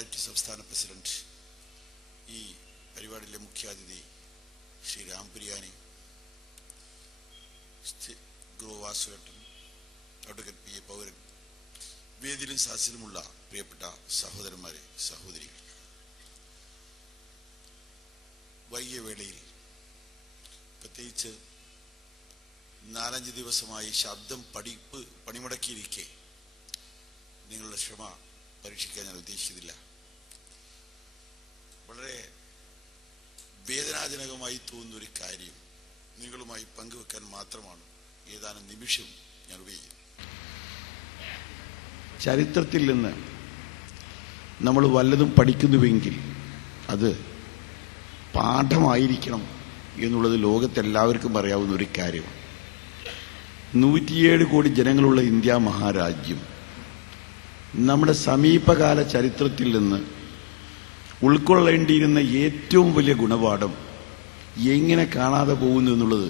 Solidarity സംസ്ഥാന president, ഈ പരിപാടിയിലെ മുഖ്യാതിഥി ശ്രീ രാംപുരിയാനി, ഗുരുവാസുവേട്ടൻ, അഡ്വക്കേറ്റ് പി എ പൗരൻ, വേദിയിലും സാഹസിലുമുള്ള പ്രിയപ്പെട്ട സഹോദരന്മാരെ, സഹോദരികൾ, വൈകിയ വേളയിൽ പ്രത്യേകിച്ച് 4-5 ദിവസമായി ശബ്ദം പണിമുടക്കിയിരിക്കെ നിങ്ങളുടെ ക്ഷമ പരീക്ഷിക്കാൻ ഞാൻ ഉദ്ദേശിച്ചതില്ല. വളരെ വേദനാജനകമായി തോന്നുന്ന ഒരു കാര്യം നിങ്ങളുമായി പങ്കുവെക്കാൻ മാത്രമാണ് ഏതാനും നിമിഷം ഞാൻ ഉപയോഗിക്കുന്നത്. ചരിത്രത്തിൽ നിന്ന് നമ്മൾ വല്ലതും പഠിക്കുന്നുവെങ്കിൽ അത് പാഠമായിരിക്കണം എന്നുള്ളത് ലോകത്തെല്ലാവർക്കും അറിയാവുന്ന ഒരു കാര്യമാണ്. 107 കോടി ജനങ്ങളുള്ള ഇന്ത്യ മഹാരാജ്യം നമ്മുടെ സമീപകാല ചരിത്രത്തിൽ നിന്ന് ഉൾക്കൊള്ളേണ്ടിയിരുന്ന ഏറ്റവും വലിയ ഗുണപാഠം എങ്ങനെ കാണാതെ പോകുന്നു എന്നുള്ളത്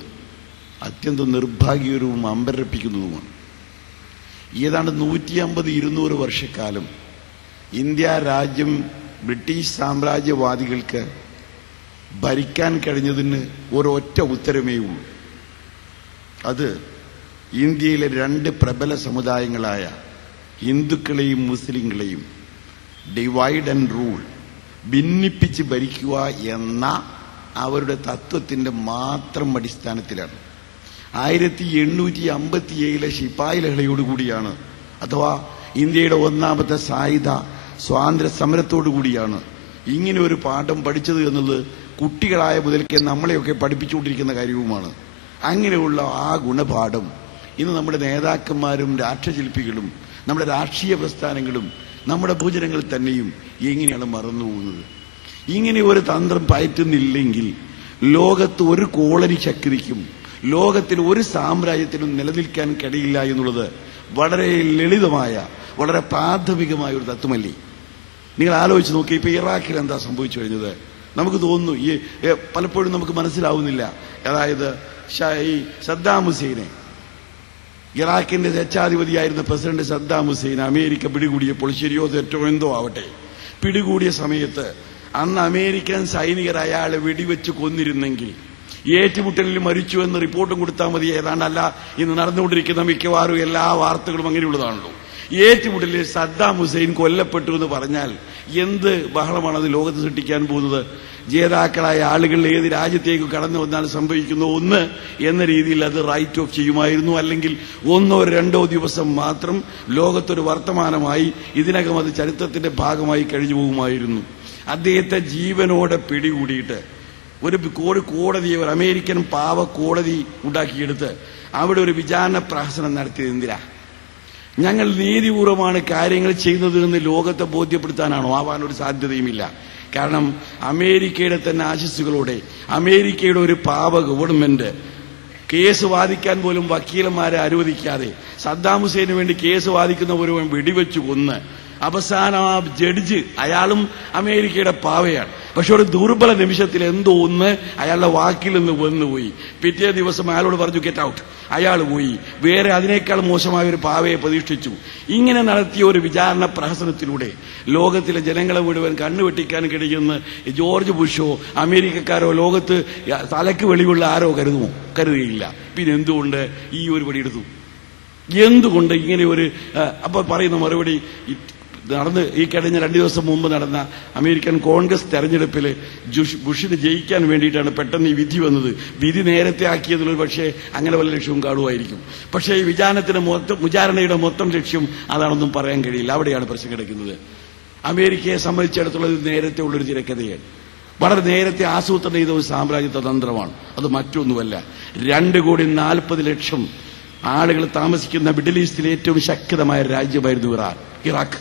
അത്യന്തം നിർഭാഗ്യകരവും അമ്പരപ്പിക്കുന്നതുമാണ്. ഏതാണ്ട് 150-200 വർഷക്കാലം ഇന്ത്യ രാജ്യം ബ്രിട്ടീഷ് സാമ്രാജ്യവാദികൾക്ക് ഭരിക്കാൻ കഴിഞ്ഞതിന് ഒരൊറ്റ ഉത്തരമേ ഉള്ളൂ. അത് ഇന്ത്യയിലെ 2 പ്രബല സമുദായങ്ങളായ ഹിന്ദുക്കളെയും മുസ്ലിങ്ങളെയും ഡിവൈഡ് ആൻഡ് റൂൾ, ഭിന്നിപ്പിച്ച് ഭരിക്കുക എന്ന അവരുടെ തത്വത്തിന്റെ മാത്രം അടിസ്ഥാനത്തിലാണ്. 1857 ശിപ്പായി ലഹളയോടുകൂടിയാണ്, അഥവാ ഇന്ത്യയുടെ 1ാമത്തെ സായുധ സ്വാതന്ത്ര്യ സമരത്തോടുകൂടിയാണ് ഇങ്ങനെ ഒരു പാഠം പഠിച്ചത് എന്നുള്ളത് കുട്ടികളായ മുതൽക്കേ നമ്മളെയൊക്കെ പഠിപ്പിച്ചുകൊണ്ടിരിക്കുന്ന കാര്യവുമാണ്. അങ്ങനെയുള്ള ആ ഗുണപാഠം ഇന്ന് നമ്മുടെ നേതാക്കന്മാരും രാഷ്ട്രശില്പികളും നമ്മുടെ രാഷ്ട്രീയ പ്രസ്ഥാനങ്ങളും നമ്മുടെ ഭൂജനങ്ങൾ തന്നെയും എങ്ങനെയാണ് മറന്നുപോകുന്നത്? ഇങ്ങനെ ഒരു തന്ത്രം പയറ്റുന്നില്ലെങ്കിൽ ലോകത്ത് ഒരു കോളനി ശക്തിക്കും ലോകത്തിൽ ഒരു സാമ്രാജ്യത്തിനും നിലനിൽക്കാൻ കഴിയില്ല എന്നുള്ളത് വളരെ ലളിതമായ, വളരെ പ്രാഥമികമായ ഒരു തത്വമല്ലേ? നിങ്ങൾ ആലോചിച്ച് നോക്കി. ഇപ്പൊ ഇറാഖിൽ എന്താ സംഭവിച്ചു കഴിഞ്ഞത്? നമുക്ക് തോന്നുന്നു, പലപ്പോഴും നമുക്ക് മനസ്സിലാവുന്നില്ല. അതായത് ഈ സദ്ദാം ഹുസൈനെ, ഇറാഖിന്റെ സ്വേച്ഛാധിപതിയായിരുന്ന പ്രസിഡന്റ് സദ്ദാം ഹുസൈൻ അമേരിക്ക പിടികൂടിയപ്പോൾ, ശരിയോ തെറ്റോ എന്തോ ആവട്ടെ, പിടികൂടിയ സമയത്ത് അന്ന് അമേരിക്കൻ സൈനികർ അയാളെ വെടിവെച്ച് കൊന്നിരുന്നെങ്കിൽ ഏറ്റുമുട്ടലിൽ മരിച്ചു എന്ന് റിപ്പോർട്ടും കൊടുത്താൽ മതി. ഏതാണ്ടല്ല ഇന്ന് നടന്നുകൊണ്ടിരിക്കുന്ന മിക്കവാറും എല്ലാ വാർത്തകളും അങ്ങനെയുള്ളതാണല്ലോ. ഏറ്റുമുട്ടലിൽ സദ്ദാം ഹുസൈൻ കൊല്ലപ്പെട്ടു എന്ന് പറഞ്ഞാൽ എന്ത് ബഹളമാണത് ലോകത്ത് സൃഷ്ടിക്കാൻ പോകുന്നത്? ജേതാക്കളായ ആളുകൾ ഏത് രാജ്യത്തേക്ക് കടന്നു വന്നാൽ സംഭവിക്കുന്നു ഒന്ന് എന്ന രീതിയിൽ അത് റൈറ്റ് ഓഫ് ചെയ്യുമായിരുന്നു. അല്ലെങ്കിൽ 1-2 ദിവസം മാത്രം ലോകത്തൊരു വർത്തമാനമായി ഇതിനകം അത് ചരിത്രത്തിന്റെ ഭാഗമായി കഴിഞ്ഞു പോകുമായിരുന്നു. അദ്ദേഹത്തെ ജീവനോടെ പിടികൂടിയിട്ട് ഒരു കോടതി, ഒരു അമേരിക്കൻ പാവ കോടതി ഉണ്ടാക്കിയെടുത്ത് അവിടെ ഒരു വിചാരണ പ്രഹസനം നടത്തിയത് എന്തിനാ? ഞങ്ങൾ നീതിപൂർവമാണ് കാര്യങ്ങൾ ചെയ്യുന്നത് എന്ന് ലോകത്തെ ബോധ്യപ്പെടുത്താനാണോ? ആവാനൊരു സാധ്യതയുമില്ല. കാരണം അമേരിക്കയുടെ തന്നെ ആശിസ്സുകളോടെ അമേരിക്കയുടെ ഒരു പാവ ഗവൺമെന്റ് കേസ് വാദിക്കാൻ പോലും വക്കീലന്മാരെ അനുവദിക്കാതെ സദ്ദാം ഹുസൈന് വേണ്ടി കേസ് വാദിക്കുന്നവരും വെടിവെച്ചു കൊന്ന് അവസാനം ആ ജഡ്ജ്, അയാളും അമേരിക്കയുടെ പാവയാണ്, പക്ഷെ ഒരു ദുർബല നിമിഷത്തിൽ എന്തോ ഒന്ന് അയാളുടെ വാക്കിൽ നിന്ന് വന്നുപോയി. പിറ്റേ ദിവസം അയാളോട് പറഞ്ഞു ഗെറ്റ് ഔട്ട്, അയാൾ പോയി. വേറെ അതിനേക്കാൾ മോശമായ ഒരു പാവയെ പ്രതീക്ഷിച്ചു. ഇങ്ങനെ നടത്തിയ ഒരു വിചാരണ പ്രഹസനത്തിലൂടെ ലോകത്തിലെ ജനങ്ങളെ മുഴുവൻ കണ്ണുവെട്ടിക്കാൻ കഴിയുന്ന ജോർജ് ബുഷോ അമേരിക്കക്കാരോ ലോകത്ത് തലക്ക് വെളിവുള്ള ആരോ കരുതുകയില്ല. പിന്നെ എന്തുകൊണ്ട് ഈ ഒരു പടിയെടുത്തു? എന്തുകൊണ്ട് ഇങ്ങനെ ഒരു അപ്പൊ പറയുന്ന മറുപടി, നടന്ന് ഈ കഴിഞ്ഞ 2 ദിവസം മുമ്പ് നടന്ന അമേരിക്കൻ കോൺഗ്രസ് തെരഞ്ഞെടുപ്പിൽ ബുഷിന് ജയിക്കാൻ വേണ്ടിയിട്ടാണ് പെട്ടെന്ന് ഈ വിധി വന്നത്. വിധി നേരത്തെ ആക്കിയതിൽ പക്ഷേ അങ്ങനെ വല്ല ലക്ഷ്യവും കാണുമായിരിക്കും. പക്ഷേ ഈ വിചാരണയുടെ മൊത്തം ലക്ഷ്യം അതാണെന്നും പറയാൻ കഴിയില്ല. അവിടെയാണ് പ്രശ്നം കിടക്കുന്നത്. അമേരിക്കയെ സംബന്ധിച്ചിടത്തോളം ഇത് നേരത്തെ ഉള്ളൊരു തിരക്കഥയാണ്. വളരെ നേരത്തെ ആസൂത്രണം ചെയ്ത ഒരു സാമ്രാജ്യത്വ തന്ത്രമാണ്. അത് മറ്റൊന്നുമല്ല. 2,40,00,000 ആളുകൾ താമസിക്കുന്ന മിഡിൽ ഈസ്റ്റിലെ ഏറ്റവും ശക്തമായ രാജ്യമായിരുന്നു ഇറാഖ്.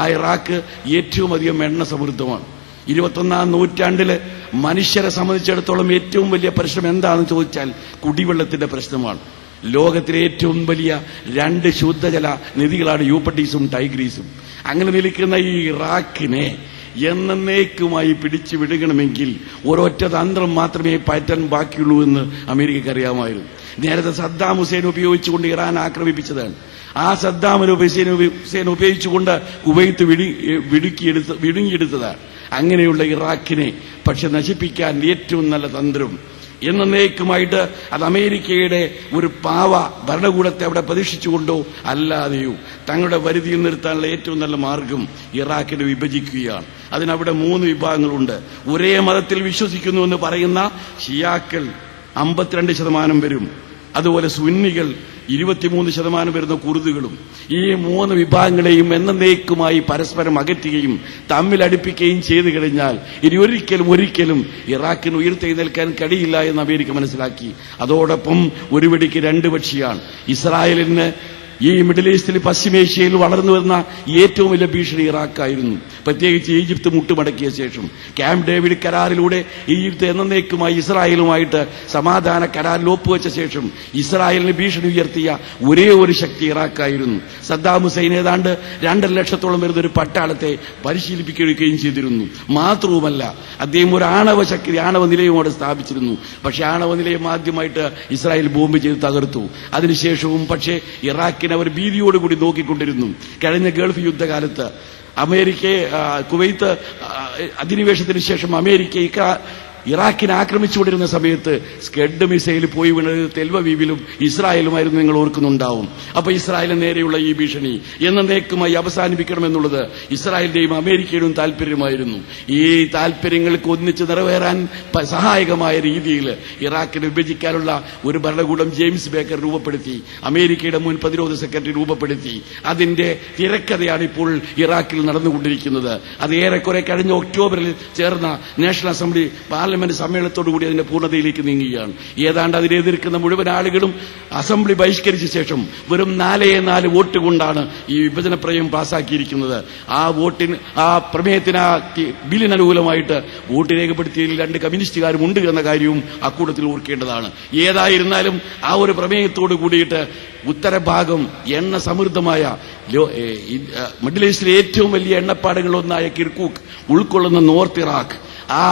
ആ ഇറാഖ് ഏറ്റവും അധികം എണ്ണ സമൃദ്ധമാണ്. 21ാം നൂറ്റാണ്ടില് മനുഷ്യരെ സംബന്ധിച്ചിടത്തോളം ഏറ്റവും വലിയ പ്രശ്നം എന്താണെന്ന് ചോദിച്ചാൽ കുടിവെള്ളത്തിന്റെ പ്രശ്നമാണ്. ലോകത്തിലെ ഏറ്റവും വലിയ 2 ശുദ്ധജല നദികളാണ് യൂഫ്രട്ടീസും ടൈഗ്രീസും. അങ്ങനെ നിൽക്കുന്ന ഈ ഇറാഖിനെ എന്നേക്കുമായി പിടിച്ചു വിടുകണമെങ്കിൽ ഒരൊറ്റ തന്ത്രം മാത്രമേ പറ്റാൻ ബാക്കിയുള്ളൂ എന്ന് അമേരിക്കക്ക് അറിയാമായിരുന്നു. നേരത്തെ സദ്ദാം ഹുസൈൻ ഉപയോഗിച്ചുകൊണ്ട് ഇറാൻ ആക്രമിപ്പിച്ചതാണ്. ആ സദ്ദാം ഹുസൈൻ ഉപയോഗിച്ചുകൊണ്ട് കുവൈത്ത് വിഴുങ്ങിയെടുത്തതാണ്. അങ്ങനെയുള്ള ഇറാഖിനെ പക്ഷെ നശിപ്പിക്കാൻ ഏറ്റവും നല്ല തന്ത്രം എന്നേക്കുമായിട്ട് അത് അമേരിക്കയുടെ ഒരു പാവ ഭരണകൂടത്തെ അവിടെ പ്രതീക്ഷിച്ചുകൊണ്ടോ അല്ലാതെയോ തങ്ങളുടെ വരുതിയിൽ നിർത്താനുള്ള ഏറ്റവും നല്ല മാർഗം ഇറാഖിനെ വിഭജിക്കുകയാണ്. അതിനവിടെ 3 വിഭാഗങ്ങളുണ്ട്. ഒരേ മതത്തിൽ വിശ്വസിക്കുന്നുവെന്ന് പറയുന്ന ഷിയാക്കൾ 52% വരും. അതുപോലെ സുന്നികൾ 23% വരുന്ന കുർദുകളും. ഈ 3 വിഭാഗങ്ങളെയും എന്നേക്കുമായി പരസ്പരം അകറ്റുകയും തമ്മിലടുപ്പിക്കുകയും ചെയ്തു കഴിഞ്ഞാൽ ഇനി ഒരിക്കലും ഇറാഖിന് ഉയർത്തെഴുന്നേൽക്കാൻ കഴിയില്ല എന്ന് അമേരിക്ക മനസ്സിലാക്കി. അതോടൊപ്പം ഒരു വെടിക്ക് 2 പക്ഷിയാണ്. ഇസ്രായേലിന് ഈ മിഡിൽ ഈസ്റ്റിൽ പശ്ചിമേഷ്യയിൽ വളർന്നു വരുന്ന ഏറ്റവും വലിയ ഭീഷണി ഇറാഖായിരുന്നു. പ്രത്യേകിച്ച് ഈജിപ്ത് മുട്ടുമടക്കിയ ശേഷം ക്യാമ്പ് ഡേവിഡ് കരാറിലൂടെ ഈജിപ്ത് എന്നേക്കുമായി ഇസ്രായേലുമായിട്ട് സമാധാന കരാറിൽ ഒപ്പുവെച്ച ശേഷം ഇസ്രായേലിന് ഭീഷണി ഉയർത്തിയ ഒരേ ഒരു ശക്തി ഇറാഖായിരുന്നു. സദ്ദാം ഹുസൈൻ ഏതാണ്ട് 2.5 ലക്ഷത്തോളം വരുന്ന ഒരു പട്ടാളത്തെ പരിശീലിപ്പിക്കുകയും ചെയ്തിരുന്നു. മാത്രവുമല്ല അദ്ദേഹം ഒരു ആണവ നിലയം അവിടെ സ്ഥാപിച്ചിരുന്നു. പക്ഷെ ആണവ നിലയം ആദ്യമായിട്ട് ഇസ്രായേൽ ബോംബ് ചെയ്ത് തകർത്തു. അതിനുശേഷവും പക്ഷേ ഇറാഖിനെ അവർ ഭീതിയോടുകൂടി നോക്കിക്കൊണ്ടിരുന്നു. കഴിഞ്ഞ ഗൾഫ് യുദ്ധകാലത്ത് കുവൈത്ത് അധിനിവേശത്തിന് ശേഷം അമേരിക്ക ഇറാഖിനെ ആക്രമിച്ചുകൊണ്ടിരുന്ന സമയത്ത് സ്കെഡ് മിസൈൽ പോയി വീണത് തെൽവവീവിലും ഇസ്രായേലുമായിരുന്നു. നിങ്ങൾ ഓർക്കുന്നുണ്ടാവും. അപ്പൊ ഇസ്രായേലിന് നേരെയുള്ള ഈ ഭീഷണി എന്നേക്കുമായി അവസാനിപ്പിക്കണമെന്നുള്ളത് ഇസ്രായേലിന്റെയും അമേരിക്കയുടെയും താല്പര്യമായിരുന്നു. ഈ താല്പര്യങ്ങൾക്ക് ഒന്നിച്ച് നിറവേറാൻ സഹായകമായ രീതിയിൽ ഇറാഖിനെ വിഭജിക്കാനുള്ള ഒരു ഭരണകൂടം ജെയിംസ് ബേക്കർ രൂപപ്പെടുത്തി. അമേരിക്കയുടെ മുൻ പ്രതിരോധ സെക്രട്ടറി രൂപപ്പെടുത്തി. അതിന്റെ തിരക്കഥയാണ് ഇപ്പോൾ ഇറാഖിൽ നടന്നുകൊണ്ടിരിക്കുന്നത്. അത് ഏറെക്കുറെ കഴിഞ്ഞ ഒക്ടോബറിൽ ചേർന്ന നാഷണൽ അസംബ്ലി പാർലമെന്റ് സമ്മേളനത്തോടുകൂടി അതിന്റെ പൂർണ്ണതയിലേക്ക് നീങ്ങുകയാണ്. ഏതാണ്ട് അതിനെതിർക്കുന്ന മുഴുവൻ ആളുകളും അസംബ്ലി ബഹിഷ്കരിച്ച ശേഷം വെറും 4 വോട്ട് കൊണ്ടാണ് ഈ വിഭജന പ്രമേയം പാസാക്കിയിരിക്കുന്നത്. ആ പ്രമേയത്തിന് ബില്ലിന് അനുകൂലമായിട്ട് വോട്ട് രേഖപ്പെടുത്തിയതിൽ 2 കമ്മ്യൂണിസ്റ്റുകാരും ഉണ്ട് എന്ന കാര്യവും അക്കൂട്ടത്തിൽ ഓർക്കേണ്ടതാണ്. ഏതായിരുന്നാലും ആ ഒരു പ്രമേയത്തോട് കൂടിയിട്ട് ഉത്തരഭാഗം എണ്ണ സമൃദ്ധമായ മിഡിൽ ഈസ്റ്റിലെ ഏറ്റവും വലിയ എണ്ണപ്പാടുകളൊന്നായ കിർക്കൂക്ക് ഉൾക്കൊള്ളുന്ന നോർത്ത് ഇറാഖ്, ആ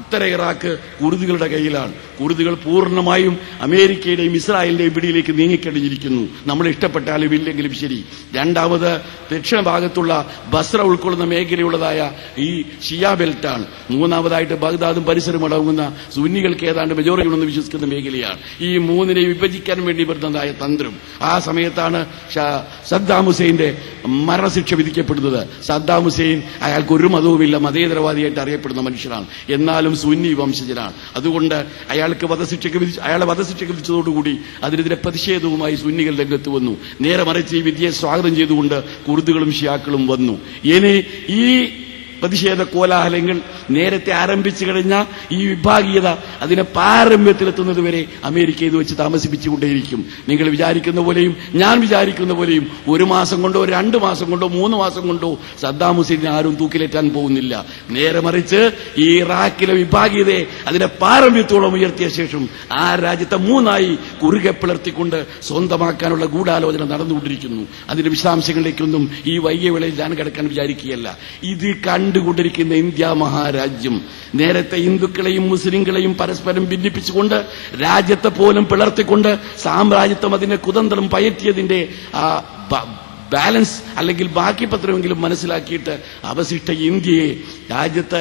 ഉത്തര ഇറാഖ് കുർദുകളുടെ കയ്യിലാണ്. കുർദുകൾ പൂർണ്ണമായും അമേരിക്കയുടെയും ഇസ്രായേലിന്റെയും പിടിയിലേക്ക് നീങ്ങിക്കഴിഞ്ഞിരിക്കുന്നു. നമ്മൾ ഇഷ്ടപ്പെട്ടാലും ഇല്ലെങ്കിലും ശരി. രണ്ടാമത് ദക്ഷിണ ഭാഗത്തുള്ള ബസ്ര ഉൾക്കൊള്ളുന്ന മേഖലയുള്ളതായ ഈ ഷിയ ബെൽറ്റാണ്. മൂന്നാമതായിട്ട് ബഗ്ദാദും പരിസരവും അടങ്ങുന്ന സുന്നികൾക്ക് ഏതാണ്ട് മെജോറിറ്റി ഉണ്ടെന്ന് വിശ്വസിക്കുന്ന മേഖലയാണ്. ഈ 3നെ വിഭജിക്കാൻ വേണ്ടി വരുന്നതായ തന്ത്രം. ആ സമയത്താണ് സദ്ദാം ഹുസൈന്റെ മരണശിക്ഷ വിധിക്കപ്പെടുന്നത്. സദ്ദാം ഹുസൈൻ അയാൾക്ക് ഒരു മതവുമില്ല, മതേതരവാദിയായിട്ട് അറിയപ്പെടുന്ന മനുഷ്യനാണ്. എന്നാൽ സുന്നി വംശജനാണ്. അതുകൊണ്ട് അയാളെ വധശിക്ഷയ്ക്ക് വിധിച്ചതോടുകൂടി അതിനെതിരെ പ്രതിഷേധവുമായി സുന്നികൾ രംഗത്ത് വന്നു. നേരെ മറിച്ച് ഈ വിധിയെ സ്വാഗതം ചെയ്തുകൊണ്ട് കുർദുകളും ഷിയാക്കളും വന്നു. ഇനി ഈ പ്രതിഷേധ കോലാഹലങ്ങൾ നേരത്തെ ആരംഭിച്ചു കഴിഞ്ഞ ഈ വിഭാഗീയത അതിനെ പാരമ്യത്തിലെത്തുന്നതുവരെ അമേരിക്ക ഇത് വെച്ച് താമസിപ്പിച്ചുകൊണ്ടേയിരിക്കും. നിങ്ങൾ വിചാരിക്കുന്ന പോലെയും ഞാൻ വിചാരിക്കുന്ന പോലെയും 1 മാസം കൊണ്ടോ 2 മാസം കൊണ്ടോ 3 മാസം കൊണ്ടോ സദ്ദാം ഹുസൈനെ ആരും തൂക്കിലേറ്റാൻ പോകുന്നില്ല. നേരെ മറിച്ച് ഈ ഇറാഖിലെ വിഭാഗീയതയെ അതിനെ പാരമ്യത്തോളം ഉയർത്തിയ ശേഷം ആ രാജ്യത്തെ 3ആയി കുറുകെ പിളർത്തിക്കൊണ്ട് സ്വന്തമാക്കാനുള്ള ഗൂഢാലോചന നടന്നുകൊണ്ടിരിക്കുന്നു. അതിന്റെ വിശദാംശങ്ങളിലേക്കൊന്നും ഈ വൈകിയ വേളയിൽ ഞാൻ കിടക്കാൻ വിചാരിക്കുകയല്ല. ഇത് കണ്ടുകൊണ്ടിരിക്കുന്ന ഇന്ത്യ മഹാരാജ്യം നേരത്തെ ഹിന്ദുക്കളെയും മുസ്ലിങ്ങളെയും പരസ്പരം ഭിന്നിപ്പിച്ചുകൊണ്ട് രാജ്യത്തെ പോലും പിളർത്തിക്കൊണ്ട് സാമ്രാജ്യത്വം അതിന്റെ കുതന്ത്രം പയറ്റിയതിന്റെ ബാലൻസ് അല്ലെങ്കിൽ ബാക്കി പത്രമെങ്കിലും മനസ്സിലാക്കിയിട്ട് അവശിഷ്ട ഇന്ത്യയെ രാജ്യത്തെ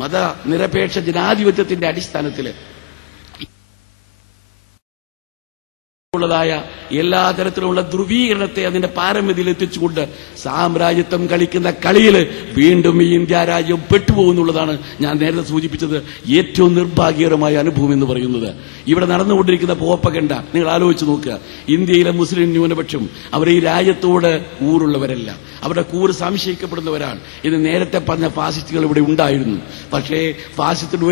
മതനിരപേക്ഷ ജനാധിപത്യത്തിന്റെ അടിസ്ഥാനത്തിൽ ായ എല്ലാ തരത്തിലുള്ള ധ്രുവീകരണത്തെ അതിന്റെ പാരമ്യതയിൽ എത്തിച്ചുകൊണ്ട് സാമ്രാജ്യത്വം കളിക്കുന്ന കളിയിൽ വീണ്ടും ഈ ഇന്ത്യ രാജ്യം പെട്ടുപോകുന്നുള്ളതാണ് ഞാൻ നേരത്തെ സൂചിപ്പിച്ചത് ഏറ്റവും നിർഭാഗ്യകരമായ അനുഭവം എന്ന് പറയുന്നത്. ഇവിടെ നടന്നുകൊണ്ടിരിക്കുന്ന പോപ്പകണ്ട നിങ്ങൾ ആലോചിച്ച് നോക്കുക. ഇന്ത്യയിലെ മുസ്ലിം ന്യൂനപക്ഷം അവർ ഈ രാജ്യത്തോട് കൂറുള്ളവരല്ല, അവരുടെ കൂറ് സംശയിക്കപ്പെടുന്നവരാണ്. ഇത് നേരത്തെ പറഞ്ഞ ഫാസിസ്റ്റുകൾ ഇവിടെ ഉണ്ടായിരുന്നു. പക്ഷേ ഫാസിസ്റ്റിന്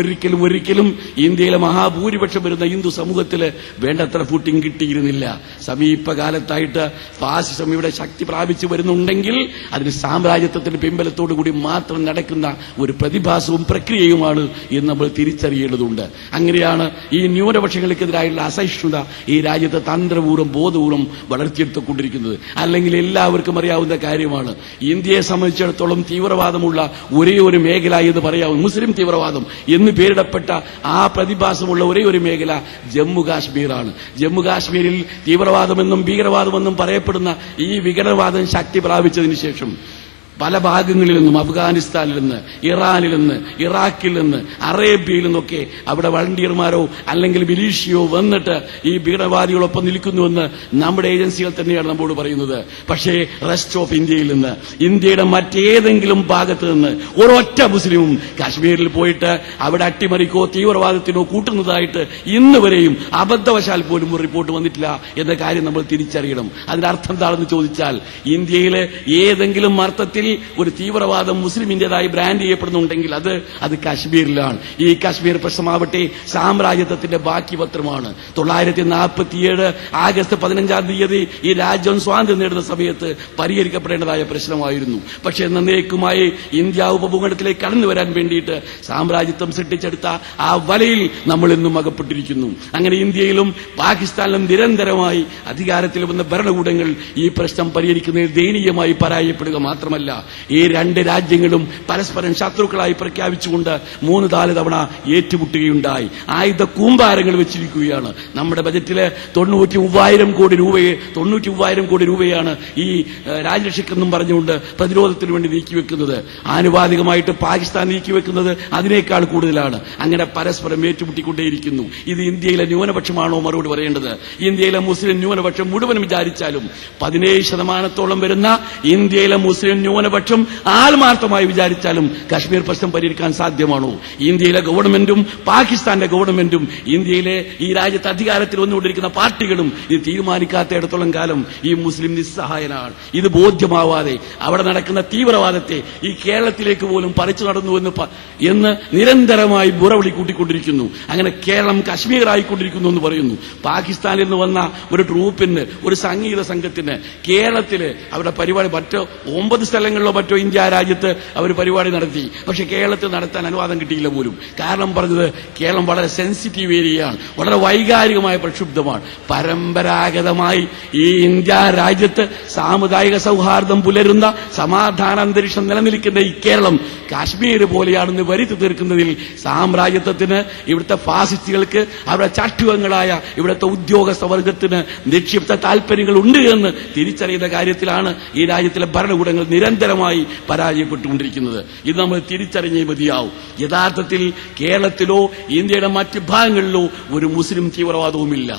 ഒരിക്കലും ഇന്ത്യയിലെ മഹാഭൂരിപക്ഷം വരുന്ന ഹിന്ദു സമൂഹത്തിൽ വേണ്ടത്ര ഫൂട്ടിംഗ് കിട്ടിയിരുന്നില്ല. സമീപകാലത്തായിട്ട് ഫാസിസം ഇവിടെ ശക്തി പ്രാപിച്ചു വരുന്നുണ്ടെങ്കിൽ അതിന് സാമ്രാജ്യത്വത്തിന്റെ പിൻബലത്തോടു കൂടി മാത്രം നടക്കുന്ന ഒരു പ്രതിഭാസവും പ്രക്രിയയുമാണ് എന്ന് നമ്മൾ തിരിച്ചറിയേണ്ടതുണ്ട്. അങ്ങനെയാണ് ഈ ന്യൂനപക്ഷങ്ങൾക്കെതിരായുള്ള അസഹിഷ്ണുത ഈ രാജ്യത്തെ തന്ത്രപൂർവ്വം ബോധപൂർവ്വം വളർത്തിയെടുത്തുകൊണ്ടിരിക്കുന്നത്. അല്ലെങ്കിൽ എല്ലാവർക്കും അറിയാവുന്ന കാര്യമാണ്, ഇന്ത്യയെ സംബന്ധിച്ചിടത്തോളം തീവ്രവാദമുള്ള ഒരേ ഒരു മേഖല എന്ന് പറയാവും മുസ്ലിം തീവ്രവാദം എന്ന് പേരിടപ്പെട്ട ആ പ്രതിഭാസമുള്ള ഒരേ ഒരു മേഖല ജമ്മു കാശ്മീരാണ്. ജമ്മു കാശ്മീരിൽ കാശ്മീരിൽ തീവ്രവാദമെന്നും ഭീകരവാദമെന്നും പറയപ്പെടുന്ന ഈ വിഘടനവാദം ശക്തി പ്രാപിച്ചതിന് ശേഷം പല ഭാഗങ്ങളിൽ നിന്നും, അഫ്ഗാനിസ്ഥാനിൽ നിന്ന്, ഇറാനിൽ നിന്ന്, ഇറാഖിൽ നിന്ന്, അറേബ്യയിൽ നിന്നൊക്കെ അവിടെ വളണ്ടിയർമാരോ അല്ലെങ്കിൽ മിലീഷ്യയോ വന്നിട്ട് ഈ ഭീകരവാദികളൊപ്പം നിൽക്കുന്നുവെന്ന് നമ്മുടെ ഏജൻസികൾ തന്നെയാണ് നമ്മോട് പറയുന്നത്. പക്ഷേ റെസ്റ്റ് ഓഫ് ഇന്ത്യയിൽ നിന്ന്, ഇന്ത്യയുടെ മറ്റേതെങ്കിലും ഭാഗത്ത് നിന്ന് ഒരൊറ്റ മുസ്ലിമും കാശ്മീരിൽ പോയിട്ട് അവിടെ അട്ടിമറിക്കോ തീവ്രവാദത്തിനോ കൂട്ടുന്നതായിട്ട് ഇന്ന് വരെയും അബദ്ധവശാൽ പോലും ഒരു റിപ്പോർട്ട് വന്നിട്ടില്ല എന്ന കാര്യം നമ്മൾ തിരിച്ചറിയണം. അതിന്റെ അർത്ഥം എന്താണെന്ന് ചോദിച്ചാൽ, ഇന്ത്യയിലെ ഏതെങ്കിലും അർത്ഥത്തിൽ ഒരു തീവ്രവാദം മുസ്ലിമിന്റേതായി ബ്രാൻഡ് ചെയ്യപ്പെടുന്നുണ്ടെങ്കിൽ അത് കാശ്മീരിലാണ്. ഈ കാശ്മീർ പ്രശ്നമാവട്ടെ സാമ്രാജ്യത്വത്തിന്റെ ബാക്കി പത്രമാണ്. 1947 ആഗസ്റ്റ് 15 ഈ രാജ്യം സ്വാതന്ത്ര്യം നേടുന്ന സമയത്ത് പരിഹരിക്കപ്പെടേണ്ടതായ പ്രശ്നമായിരുന്നു. പക്ഷേ എന്നേക്കുമായി ഇന്ത്യ ഉപഭൂഖണ്ഡത്തിലേക്ക് കടന്നു വരാൻ വേണ്ടിയിട്ട് സാമ്രാജ്യത്വം സൃഷ്ടിച്ചെടുത്ത ആ വലയിൽ നമ്മൾ ഇന്നും അകപ്പെട്ടിരിക്കുന്നു. അങ്ങനെ ഇന്ത്യയിലും പാകിസ്ഥാനിലും നിരന്തരമായി അധികാരത്തിൽ വന്ന ഭരണകൂടങ്ങൾ ഈ പ്രശ്നം പരിഹരിക്കുന്നതിൽ ദയനീയമായി പരാജയപ്പെടുക മാത്രമല്ല, ഈ രണ്ട് രാജ്യങ്ങളും പരസ്പരം ശത്രുക്കളായി പ്രഖ്യാപിച്ചുകൊണ്ട് 3-4 തവണ ഏറ്റുമുട്ടുകയുണ്ടായി. ആയുധ കൂമ്പാരങ്ങൾ വെച്ചിരിക്കുകയാണ്. നമ്മുടെ ബജറ്റിലെ 93,000 കോടി രൂപയാണ് ഈ രാജ്യരക്ഷയ്ക്കെന്നും പറഞ്ഞുകൊണ്ട് പ്രതിരോധത്തിന് വേണ്ടി നീക്കിവെക്കുന്നത്. ആനുപാതികമായിട്ട് പാകിസ്ഥാൻ നീക്കിവെക്കുന്നത് അതിനേക്കാൾ കൂടുതലാണ്. അങ്ങനെ പരസ്പരം ഏറ്റുമുട്ടിക്കൊണ്ടേയിരിക്കുന്നു. ഇത് ഇന്ത്യയിലെ ന്യൂനപക്ഷമാണോ മറുപടി പറയേണ്ടത്? ഇന്ത്യയിലെ മുസ്ലിം ന്യൂനപക്ഷം മുഴുവനും വിചാരിച്ചാലും 17% വരുന്ന ഇന്ത്യയിലെ മുസ്ലിം ന്യൂനപക്ഷം ആത്മാർത്ഥമായി വിചാരിച്ചാലും കാശ്മീർ പ്രശ്നം പരിഹരിക്കാൻ സാധ്യമാണോ? ഇന്ത്യയിലെ ഗവൺമെന്റും പാകിസ്ഥാന്റെ ഗവൺമെന്റും ഇന്ത്യയിലെ ഈ രാജ്യത്ത് അധികാരത്തിൽ വന്നുകൊണ്ടിരിക്കുന്ന പാർട്ടികളും ഇത് തീരുമാനിക്കാത്തയിടത്തോളം കാലം ഈ മുസ്ലിം നിസ്സഹായനാണ്. ഇത് ബോധ്യമാവാതെ അവിടെ നടക്കുന്ന തീവ്രവാദത്തെ ഈ കേരളത്തിലേക്ക് പോലും പറിച്ചു നടന്നു എന്ന് നിരന്തരമായി ബുറവിളി കൂട്ടിക്കൊണ്ടിരിക്കുന്നു. അങ്ങനെ കേരളം കാശ്മീരായിക്കൊണ്ടിരിക്കുന്നു എന്ന് പറയുന്നു. പാകിസ്ഥാനിൽ നിന്ന് വന്ന ഒരു ട്രൂപ്പിന്, ഒരു സംഗീത സംഘത്തിന് കേരളത്തില് അവരുടെ പരിപാടി 9 സ്ഥലങ്ങളിലോ മറ്റോ ഇന്ത്യ രാജ്യത്ത് അവർ പരിപാടി നടത്തി. പക്ഷെ കേരളത്തിൽ നടത്താൻ അനുവാദം കിട്ടിയില്ല പോലും. കാരണം പറഞ്ഞത് കേരളം വളരെ സെൻസിറ്റീവ് ഏരിയയാണ്, വളരെ വൈകാരികമായ പ്രക്ഷുബ്ധമാണ്. പരമ്പരാഗതമായി ഈ ഇന്ത്യ രാജ്യത്ത് സാമുദായിക സൗഹാർദ്ദം പുലരുന്ന സമാധാന അന്തരീക്ഷം നിലനിൽക്കുന്ന ഈ കേരളം കാശ്മീർ പോലെയാണെന്ന് വരുത്തി തീർക്കുന്നതിൽ സാമ്രാജ്യത്വത്തിന്, ഇവിടുത്തെ ഫാസിസ്റ്റുകൾക്ക്, അവരുടെ ചാട്ടുവങ്ങളായ ഇവിടുത്തെ ഉദ്യോഗസ്ഥ വർഗത്തിന് നിക്ഷിപ്ത താൽപര്യങ്ങൾ ഉണ്ട് എന്ന് തിരിച്ചറിയുന്ന കാര്യത്തിലാണ് ഈ രാജ്യത്തിലെ ഭരണകൂടങ്ങൾ നിരന്തരമായി പരാജയപ്പെട്ടുകൊണ്ടിരിക്കുന്നത്. ഇത് നമ്മൾ തിരിച്ചറിഞ്ഞേ മതിയാവും. യഥാർത്ഥത്തിൽ കേരളത്തിലോ ഇന്ത്യയുടെ മറ്റ് ഭാഗങ്ങളിലോ ഒരു മുസ്ലിം തീവ്രവാദവുമില്ല.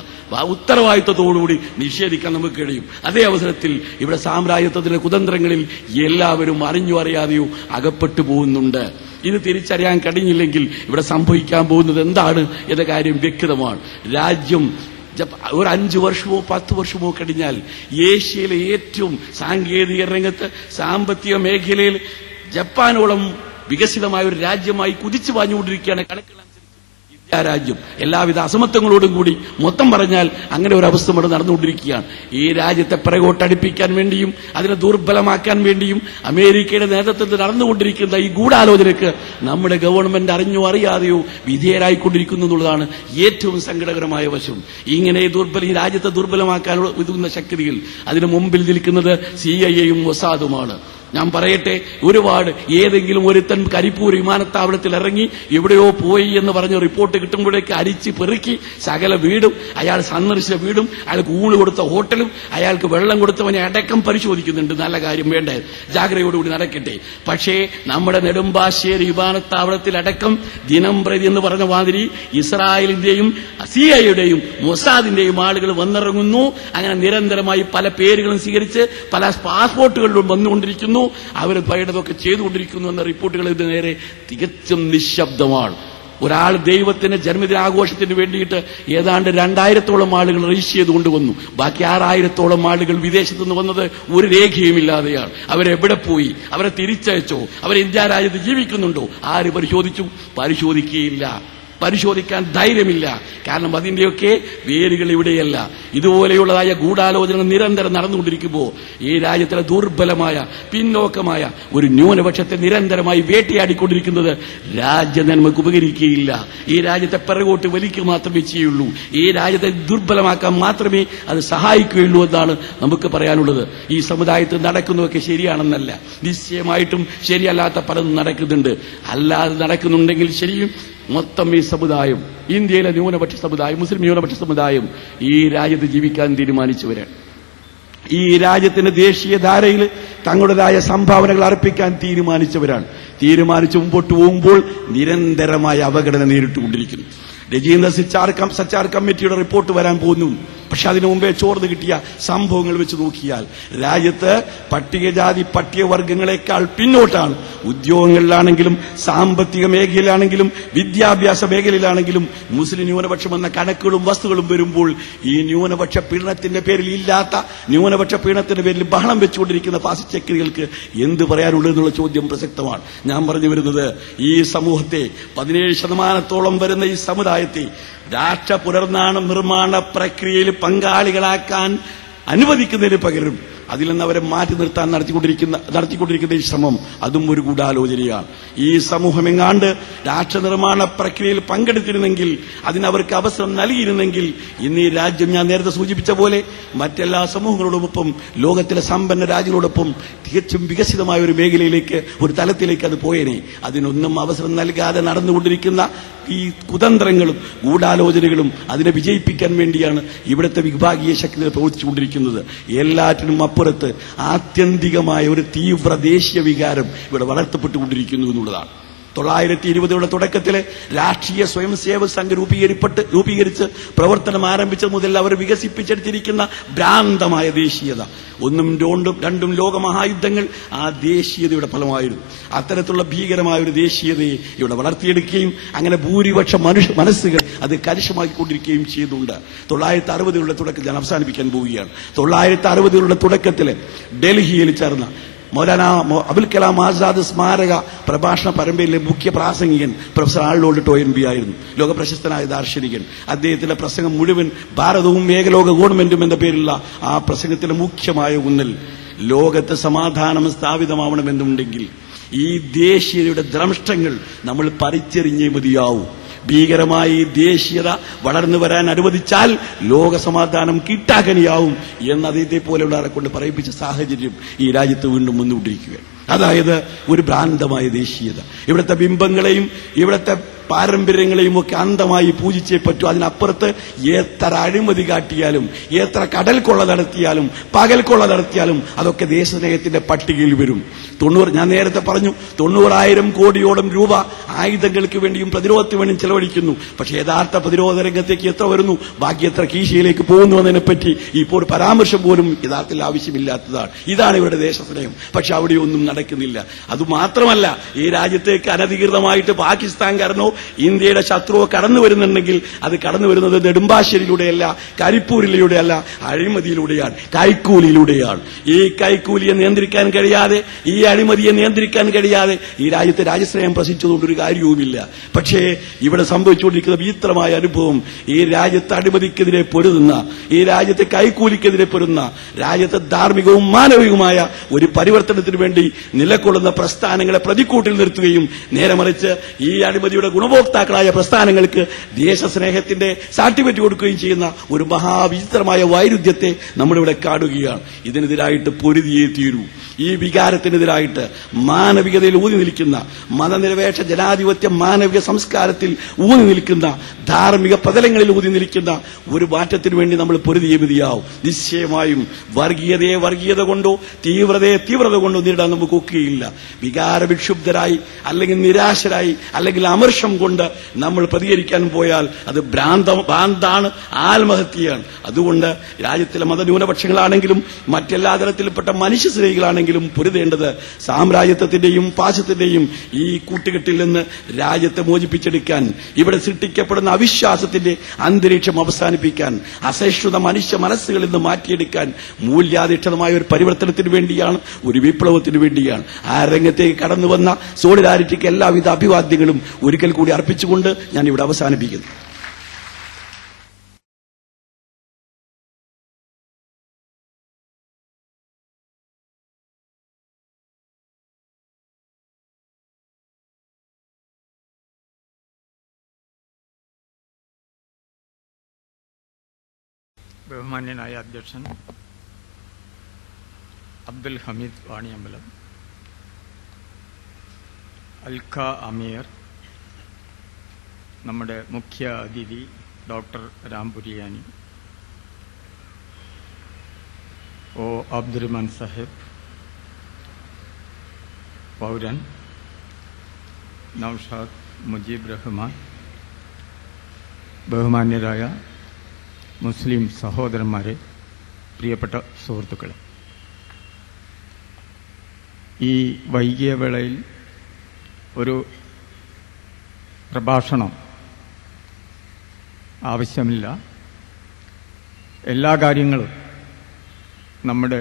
ഉത്തരവാദിത്വത്തോടുകൂടി നിഷേധിക്കാൻ നമുക്ക് കഴിയും. അതേ അവസരത്തിൽ ഇവിടെ സാമ്രാജ്യത്വത്തിന്റെ കുതന്ത്രങ്ങളിൽ എല്ലാവരും അറിഞ്ഞോ അറിയാതെയോ അകപ്പെട്ടു പോകുന്നുണ്ട്. ഇത് തിരിച്ചറിയാൻ കഴിഞ്ഞില്ലെങ്കിൽ ഇവിടെ സംഭവിക്കാൻ പോകുന്നത് എന്താണ് എന്ന കാര്യം വ്യക്തമാണ്. രാജ്യം ഒരു 5 വർഷമോ 10 വർഷമോ കഴിഞ്ഞാൽ ഏഷ്യയിലെ ഏറ്റവും സാങ്കേതിക രംഗത്ത്, സാമ്പത്തിക മേഖലയിൽ ജപ്പാനോളം വികസിതമായ ഒരു രാജ്യമായി കുതിച്ചു പാഞ്ഞുകൊണ്ടിരിക്കുകയാണ് കണക്കുകളനുസരിച്ച് ഇന്ത്യ രാജ്യം. എല്ലാവിധ അസമത്വങ്ങളോടും കൂടി മൊത്തം പറഞ്ഞാൽ അങ്ങനെ ഒരു അവസ്ഥ ഇവിടെ നടന്നുകൊണ്ടിരിക്കുകയാണ്. ഈ രാജ്യത്തെ പിറകോട്ടടിപ്പിക്കാൻ വേണ്ടിയും അതിനെ ദുർബലമാക്കാൻ വേണ്ടിയും അമേരിക്കയുടെ നേതൃത്വത്തിൽ നടന്നുകൊണ്ടിരിക്കുന്ന ഈ ഗൂഢാലോചനയ്ക്ക് നമ്മുടെ ഗവൺമെന്റ് അറിഞ്ഞോ അറിയാതെയോ വിധേയരായിക്കൊണ്ടിരിക്കുന്നു എന്നുള്ളതാണ് ഏറ്റവും സങ്കടകരമായ വശം. ഇങ്ങനെ ഈ രാജ്യത്തെ ദുർബലമാക്കാനുള്ള ഉതകുന്ന ശക്തികൾ അതിന് മുമ്പിൽ നിൽക്കുന്നത് CIA-യും മൊസാദുമാണ്. ഞാൻ പറയട്ടെ, ഒരുപാട് ഏതെങ്കിലും ഒരുത്തൻ കരിപ്പൂർ വിമാനത്താവളത്തിൽ ഇറങ്ങി എവിടെയോ പോയി എന്ന് പറഞ്ഞ റിപ്പോർട്ട് കിട്ടുമ്പോഴേക്ക് അരിച്ച് പെറുക്കി സകല വീടും, അയാൾ സന്ദർശിച്ച വീടും, അയാൾക്ക് ഊണ് കൊടുത്ത ഹോട്ടലും, അയാൾക്ക് വെള്ളം കൊടുത്തവനെ അടക്കം പരിശോധിക്കുന്നുണ്ട്. നല്ല കാര്യം, വേണ്ടേ, ജാഗ്രതയോടുകൂടി നടക്കട്ടെ. പക്ഷേ നമ്മുടെ നെടുമ്പാശ്ശേരി വിമാനത്താവളത്തിലടക്കം ദിനം പ്രതി എന്ന് പറഞ്ഞ മാതിരി ഇസ്രായേലിന്റെയും CIA-യുടെയും മൊസാദിന്റെയും ആളുകൾ വന്നിറങ്ങുന്നു. അങ്ങനെ നിരന്തരമായി പല പേരുകളും സ്വീകരിച്ച് പല പാസ്പോർട്ടുകളിലും വന്നുകൊണ്ടിരിക്കുന്നു. അവർ പലതൊക്കെ ചെയ്തുകൊണ്ടിരിക്കുന്നു എന്ന റിപ്പോർട്ടുകൾ ഇതിന് നേരെ തികച്ചും നിശബ്ദമാണ്. ഒരാൾ ദൈവത്തിന് ജന്മദിനാഘോഷത്തിന് വേണ്ടിയിട്ട് ഏതാണ്ട് 2000-ഓളം ആളുകൾ രജിസ്റ്റർ ചെയ്ത് കൊണ്ടുവന്നു. ബാക്കി 6000-ഓളം ആളുകൾ വിദേശത്തു നിന്ന് വന്നത് ഒരു രേഖയുമില്ലാതെയാണ്. അവരെവിടെ പോയി? അവരെ തിരിച്ചയച്ചോ? അവർ ഇന്ത്യ രാജ്യത്ത് ജീവിക്കുന്നുണ്ടോ? ആര് പരിശോധിച്ചു? പരിശോധിക്കുകയില്ല. പരിശോധിക്കാൻ ധൈര്യമില്ല. കാരണം അതിന്റെയൊക്കെ വേരുകൾ ഇവിടെയല്ല. ഇതുപോലെയുള്ളതായ ഗൂഢാലോചന നിരന്തരം നടന്നുകൊണ്ടിരിക്കുമ്പോൾ ഈ രാജ്യത്തിലെ ദുർബലമായ പിന്നോക്കമായ ഒരു ന്യൂനപക്ഷത്തെ നിരന്തരമായി വേട്ടയാടിക്കൊണ്ടിരിക്കുന്നത് രാജ്യം നമുക്ക് ഉപകരിക്കുകയില്ല. ഈ രാജ്യത്തെ പിറകോട്ട് വലിക്കുക മാത്രമേ ചെയ്യുള്ളൂ. ഈ രാജ്യത്തെ ദുർബലമാക്കാൻ മാത്രമേ അത് സഹായിക്കുകയുള്ളൂ എന്നാണ് നമുക്ക് പറയാനുള്ളത്. ഈ സമുദായത്തിൽ നടക്കുന്നതൊക്കെ ശരിയാണെന്നല്ല, നിശ്ചയമായിട്ടും ശരിയല്ലാത്ത പലതും നടക്കുന്നുണ്ട്. അല്ലാതെ നടക്കുന്നുണ്ടെങ്കിൽ ശരിയും മൊത്തം ഈ സമുദായം, ഇന്ത്യയിലെ ന്യൂനപക്ഷ സമുദായം, മുസ്ലിം ന്യൂനപക്ഷ സമുദായം ഈ രാജ്യത്ത് ജീവിക്കാൻ തീരുമാനിച്ചവരാണ്. ഈ രാജ്യത്തിന് ദേശീയധാരയിൽ തങ്ങളുടേതായ സംഭാവനകൾ അർപ്പിക്കാൻ തീരുമാനിച്ചവരാണ്. തീരുമാനിച്ച് മുമ്പോട്ട് പോകുമ്പോൾ നിരന്തരമായ അവഗണന നേരിട്ടുകൊണ്ടിരിക്കുന്നു. രജീന്ദ്ര സച്ചാർ കമ്മിറ്റിയുടെ റിപ്പോർട്ട് വരാൻ പോകുന്നു. പക്ഷെ അതിനു മുമ്പേ ചോർന്ന് കിട്ടിയ സംഭവങ്ങൾ വെച്ച് നോക്കിയാൽ രാജ്യത്ത് പട്ടികജാതി പട്ടികവർഗങ്ങളെക്കാൾ പിന്നോട്ടാണ്. ഉദ്യോഗങ്ങളിലാണെങ്കിലും സാമ്പത്തിക മേഖലയിലാണെങ്കിലും വിദ്യാഭ്യാസ മേഖലയിലാണെങ്കിലും മുസ്ലിം ന്യൂനപക്ഷം എന്ന കണക്കുകളും വസ്തുക്കളും വരുമ്പോൾ ഈ ന്യൂനപക്ഷ പീഡനത്തിന്റെ പേരിൽ ഇല്ലാത്ത ന്യൂനപക്ഷ പീഡനത്തിന്റെ പേരിൽ ബഹളം വെച്ചുകൊണ്ടിരിക്കുന്ന ഫാസിസ്റ്റ് ശക്തികൾക്ക് എന്ത് പറയാനുള്ളൂ എന്നുള്ള ചോദ്യം പ്രസക്തമാണ്. ഞാൻ പറഞ്ഞു വരുന്നത്, ഈ സമൂഹത്തെ 17% വരുന്ന ഈ സമുദായത്തെ രാഷ്ട്ര പുനർനിർമ്മാണ പ്രക്രിയയിൽ പങ്കാളികളാക്കാൻ അനുവദിക്കുന്നതിന് പകരം അതിൽ നിന്ന് അവരെ മാറ്റി നിർത്താൻ നടത്തിക്കൊണ്ടിരിക്കുന്ന ഈ ശ്രമം അതും ഒരു ഗൂഢാലോചനയാണ്. ഈ സമൂഹം എങ്ങാണ്ട് രാഷ്ട്ര നിർമ്മാണ പ്രക്രിയയിൽ പങ്കെടുത്തിരുന്നെങ്കിൽ, അതിനവർക്ക് അവസരം നൽകിയിരുന്നെങ്കിൽ ഇന്ന് ഈ രാജ്യം ഞാൻ നേരത്തെ സൂചിപ്പിച്ച പോലെ മറ്റെല്ലാ സമൂഹങ്ങളോടൊപ്പം ലോകത്തിലെ സമ്പന്ന രാജ്യങ്ങളോടൊപ്പം തികച്ചും വികസിതമായ ഒരു മേഖലയിലേക്ക്, ഒരു തലത്തിലേക്ക് അത് പോയേനെ. അതിനൊന്നും അവസരം നൽകാതെ നടന്നുകൊണ്ടിരിക്കുന്ന ഈ കുതന്ത്രങ്ങളും ഗൂഢാലോചനകളും അതിനെ വിജയിപ്പിക്കാൻ വേണ്ടിയാണ് ഇവിടുത്തെ വിഭാഗീയ ശക്തികൾ പ്രവർത്തിച്ചുകൊണ്ടിരിക്കുന്നത്. എല്ലാറ്റിനും അപ്പുറത്ത് ആത്യന്തികമായ ഒരു തീവ്ര ദേശീയ വികാരം ഇവിടെ വളർത്തപ്പെട്ടുകൊണ്ടിരിക്കുന്നു എന്നുള്ളതാണ്. 1920യുടെ തുടക്കത്തിലെ രാഷ്ട്രീയ സ്വയം സേവക സംഘം രൂപീകരിച്ച് പ്രവർത്തനം ആരംഭിച്ചത് മുതൽ അവർ വികസിപ്പിച്ചെടുത്തിരിക്കുന്ന ഭ്രാന്തമായ ദേശീയത, 1ഉം 2ഉം ലോകമഹായുദ്ധങ്ങൾ ആ ദേശീയതയുടെ ഫലമായിരുന്നു. അത്തരത്തിലുള്ള ഭീകരമായ ഒരു ദേശീയതയെ ഇവിടെ വളർത്തിയെടുക്കുകയും അങ്ങനെ ഭൂരിപക്ഷ മനസ്സുകൾ അത് കലുഷമാക്കിക്കൊണ്ടിരിക്കുകയും ചെയ്യുന്നുണ്ട്. 1960കളുടെ തുടക്കത്തിൽ ഞാൻ അവസാനിപ്പിക്കാൻ പോവുകയാണ്. 1960കളുടെ തുടക്കത്തിൽ ഡൽഹിയിൽ ചേർന്ന മൗലാന അബുൽ കലാം ആസാദ് സ്മാരക പ്രഭാഷണ പരമ്പരയിലെ മുഖ്യ പ്രാസംഗികൻ പ്രൊഫസർ ആൾഡോൾഡ് ടോയൻബി ആയിരുന്നു. ലോകപ്രശസ്തനായ ദാർശനികൻ. അദ്ദേഹത്തിന്റെ പ്രസംഗം മുഴുവൻ ഭാരതവും ഏകലോക ഗവൺമെന്റും എന്ന പേരിലുള്ള ആ പ്രസംഗത്തിലെ മുഖ്യമായ ഊന്നൽ ലോകത്ത് സമാധാനം സ്ഥാപിതമാവണമെന്നുണ്ടെങ്കിൽ ഈ ദേശീയതയുടെ ദ്രംഷ്ടങ്ങൾ നമ്മൾ പരിച്ചെറിഞ്ഞേ മതിയാവൂ. ഭീകരമായി ദേശീയത വളർന്നു വരാൻ അനുവദിച്ചാൽ ലോകസമാധാനം കിട്ടാക്കനിയാവും എന്ന് അദ്ദേഹത്തെ പോലെയുള്ളവരെ കൊണ്ട് പറയിപ്പിച്ച സാഹചര്യം ഈ രാജ്യത്ത് വീണ്ടും വന്നുകൊണ്ടിരിക്കുകയാണ്. അതായത് ഒരു ഭ്രാന്തമായ ദേശീയത. ഇവിടുത്തെ ബിംബങ്ങളെയും ഇവിടുത്തെ പാരമ്പര്യങ്ങളെയും ഒക്കെ അന്ധമായി പൂജിച്ചേ പറ്റൂ. അതിനപ്പുറത്ത് എത്ര അഴിമതി കാട്ടിയാലും, എത്ര കടൽ കൊള്ള നടത്തിയാലും, പകൽ കൊള്ള നടത്തിയാലും അതൊക്കെ ദേശസ്നേഹത്തിന്റെ പട്ടികയിൽ വരും. ഞാൻ നേരത്തെ പറഞ്ഞു, 90,000 കോടിയോളം രൂപ ആയുധങ്ങൾക്ക് വേണ്ടിയും പ്രതിരോധത്തിന് വേണ്ടിയും ചെലവഴിക്കുന്നു. പക്ഷെ യഥാർത്ഥ പ്രതിരോധ രംഗത്തേക്ക് എത്ര വരുന്നു, ബാക്കി എത്ര കീശയിലേക്ക് പോകുന്നു എന്നതിനെപ്പറ്റി ഇപ്പോൾ ഒരു പരാമർശം പോലും യഥാർത്ഥത്തിൽ ആവശ്യമില്ലാത്തതാണ്. ഇതാണ് ഇവരുടെ ദേശസ്നേഹം. പക്ഷെ അവിടെയൊന്നും നടക്കുന്നില്ല. അതുമാത്രമല്ല, ഈ രാജ്യത്തേക്ക് അനധികൃതമായിട്ട് പാകിസ്ഥാൻകാരനോ ഇന്ത്യയുടെ ശത്രുവോ കടന്നു വരുന്നുണ്ടെങ്കിൽ അത് കടന്നു വരുന്നത് നെടുമ്പാശ്ശേരിയിലൂടെയല്ല, കരിപ്പൂരിലൂടെയല്ല, അഴിമതിയിലൂടെയാണ്, കൈക്കൂലിയിലൂടെയാണ്. ഈ കൈക്കൂലിയെ നിയന്ത്രിക്കാൻ കഴിയാതെ, ഈ അഴിമതിയെ നിയന്ത്രിക്കാൻ കഴിയാതെ ഈ രാജ്യത്തെ രാജ്യസ്നേഹം പ്രസിച്ചതുകൊണ്ടൊരു കാര്യവുമില്ല. പക്ഷേ ഇവിടെ സംഭവിച്ചുകൊണ്ടിരിക്കുന്ന വിചിത്രമായ അനുഭവം, ഈ രാജ്യത്ത് അഴിമതിക്കെതിരെ പൊരുതുന്ന, ഈ രാജ്യത്തെ കൈക്കൂലിക്കെതിരെ പൊരുന്ന, രാജ്യത്തെ ധാർമ്മികവും മാനവികവുമായ ഒരു പരിവർത്തനത്തിന് വേണ്ടി നിലകൊള്ളുന്ന പ്രസ്ഥാനങ്ങളെ പ്രതിക്കൂട്ടിൽ നിർത്തുകയും നേരെ മറിച്ച് ഈ അഴിമതിയുടെ ഗുണഭോക്താക്കളായ പ്രസ്ഥാനങ്ങൾക്ക് ദേശസ്നേഹത്തിന്റെ സർട്ടിഫിക്കറ്റ് കൊടുക്കുകയും ചെയ്യുന്ന ഒരു മഹാവിചിത്രമായ വൈരുദ്ധ്യത്തെ നമ്മളിവിടെ കാണുകയാണ്. ഇതിനെതിരായിട്ട് പൊരുതിയേ തീരൂ. ഈ വികാരത്തിനെതിരായിട്ട് മാനവികതയിൽ ഊന്നി നിൽക്കുന്ന, മതനിരപേക്ഷ ജനാധിപത്യ മാനവിക സംസ്കാരത്തിൽ ഊന്നി നിൽക്കുന്ന, ധാർമ്മിക പ്രതലങ്ങളിൽ ഊന്നി നിൽക്കുന്ന ഒരു മാറ്റത്തിന് വേണ്ടി നമ്മൾ പൊരുതിയേ മതിയാവും. നിശ്ചയമായും വർഗീയതയെ വർഗീയത കൊണ്ടോ തീവ്രതയെ തീവ്രത കൊണ്ടോ നേരിടാൻ നമുക്ക് ഒക്കുകയില്ല. വികാരവിക്ഷുബ്ധരായി അല്ലെങ്കിൽ നിരാശരായി അല്ലെങ്കിൽ അമർഷം കൊണ്ട് നമ്മൾ പ്രതികരിക്കാൻ പോയാൽ അത് ഭ്രാന്താണ്, ആത്മഹത്യയാണ്. അതുകൊണ്ട് രാജ്യത്തിലെ മതന്യൂനപക്ഷങ്ങളാണെങ്കിലും മറ്റെല്ലാ തരത്തിൽപ്പെട്ട മനുഷ്യ സ്നേഹികളാണെങ്കിലും പൊരുതേണ്ടത് സാമ്രാജ്യത്വത്തിന്റെയും പാശത്തിന്റെയും ഈ കൂട്ടുകെട്ടിൽ നിന്ന് രാജ്യത്തെ മോചിപ്പിച്ചെടുക്കാൻ, ഇവിടെ സൃഷ്ടിക്കപ്പെടുന്ന അവിശ്വാസത്തിന്റെ അന്തരീക്ഷം അവസാനിപ്പിക്കാൻ, അസഹിഷ്ണുത മനുഷ്യ മനസ്സുകളിൽ നിന്ന് മാറ്റിയെടുക്കാൻ, മൂല്യാധിഷ്ഠിതമായ ഒരു പരിവർത്തനത്തിന് വേണ്ടിയാണ്, ഒരു വിപ്ലവത്തിന് വേണ്ടിയാണ്. ആ രംഗത്തേക്ക് കടന്നു വന്ന സോളിഡാരിറ്റിക്ക് എല്ലാവിധ അഭിവാദ്യങ്ങളും ഒരിക്കൽ കൂടി അർപ്പിച്ചുകൊണ്ട് ഞാൻ ഇവിടെ അവസാനിപ്പിക്കുന്നു. ബഹുമാന്യനായ അധ്യക്ഷൻ അബ്ദുൽ ഹമീദ് വാണിയമ്പലം, അൽക്ക അമീർ, നമ്മുടെ മുഖ്യ അതിഥി ഡോക്ടർ രാംപുരിയാനി, ഒ അബ്ദുറഹ്മാൻ സാഹിബ്, പൗരൻ നൌഷാദ് മുജീബ് റഹ്മാൻ, ബഹുമാന്യരായ മുസ്ലിം സഹോദരന്മാരെ, പ്രിയപ്പെട്ട സുഹൃത്തുക്കളെ, ഈ വൈകിയ വേളയിൽ ഒരു പ്രഭാഷണം ആവശ്യമില്ല. എല്ലാ കാര്യങ്ങളും നമ്മുടെ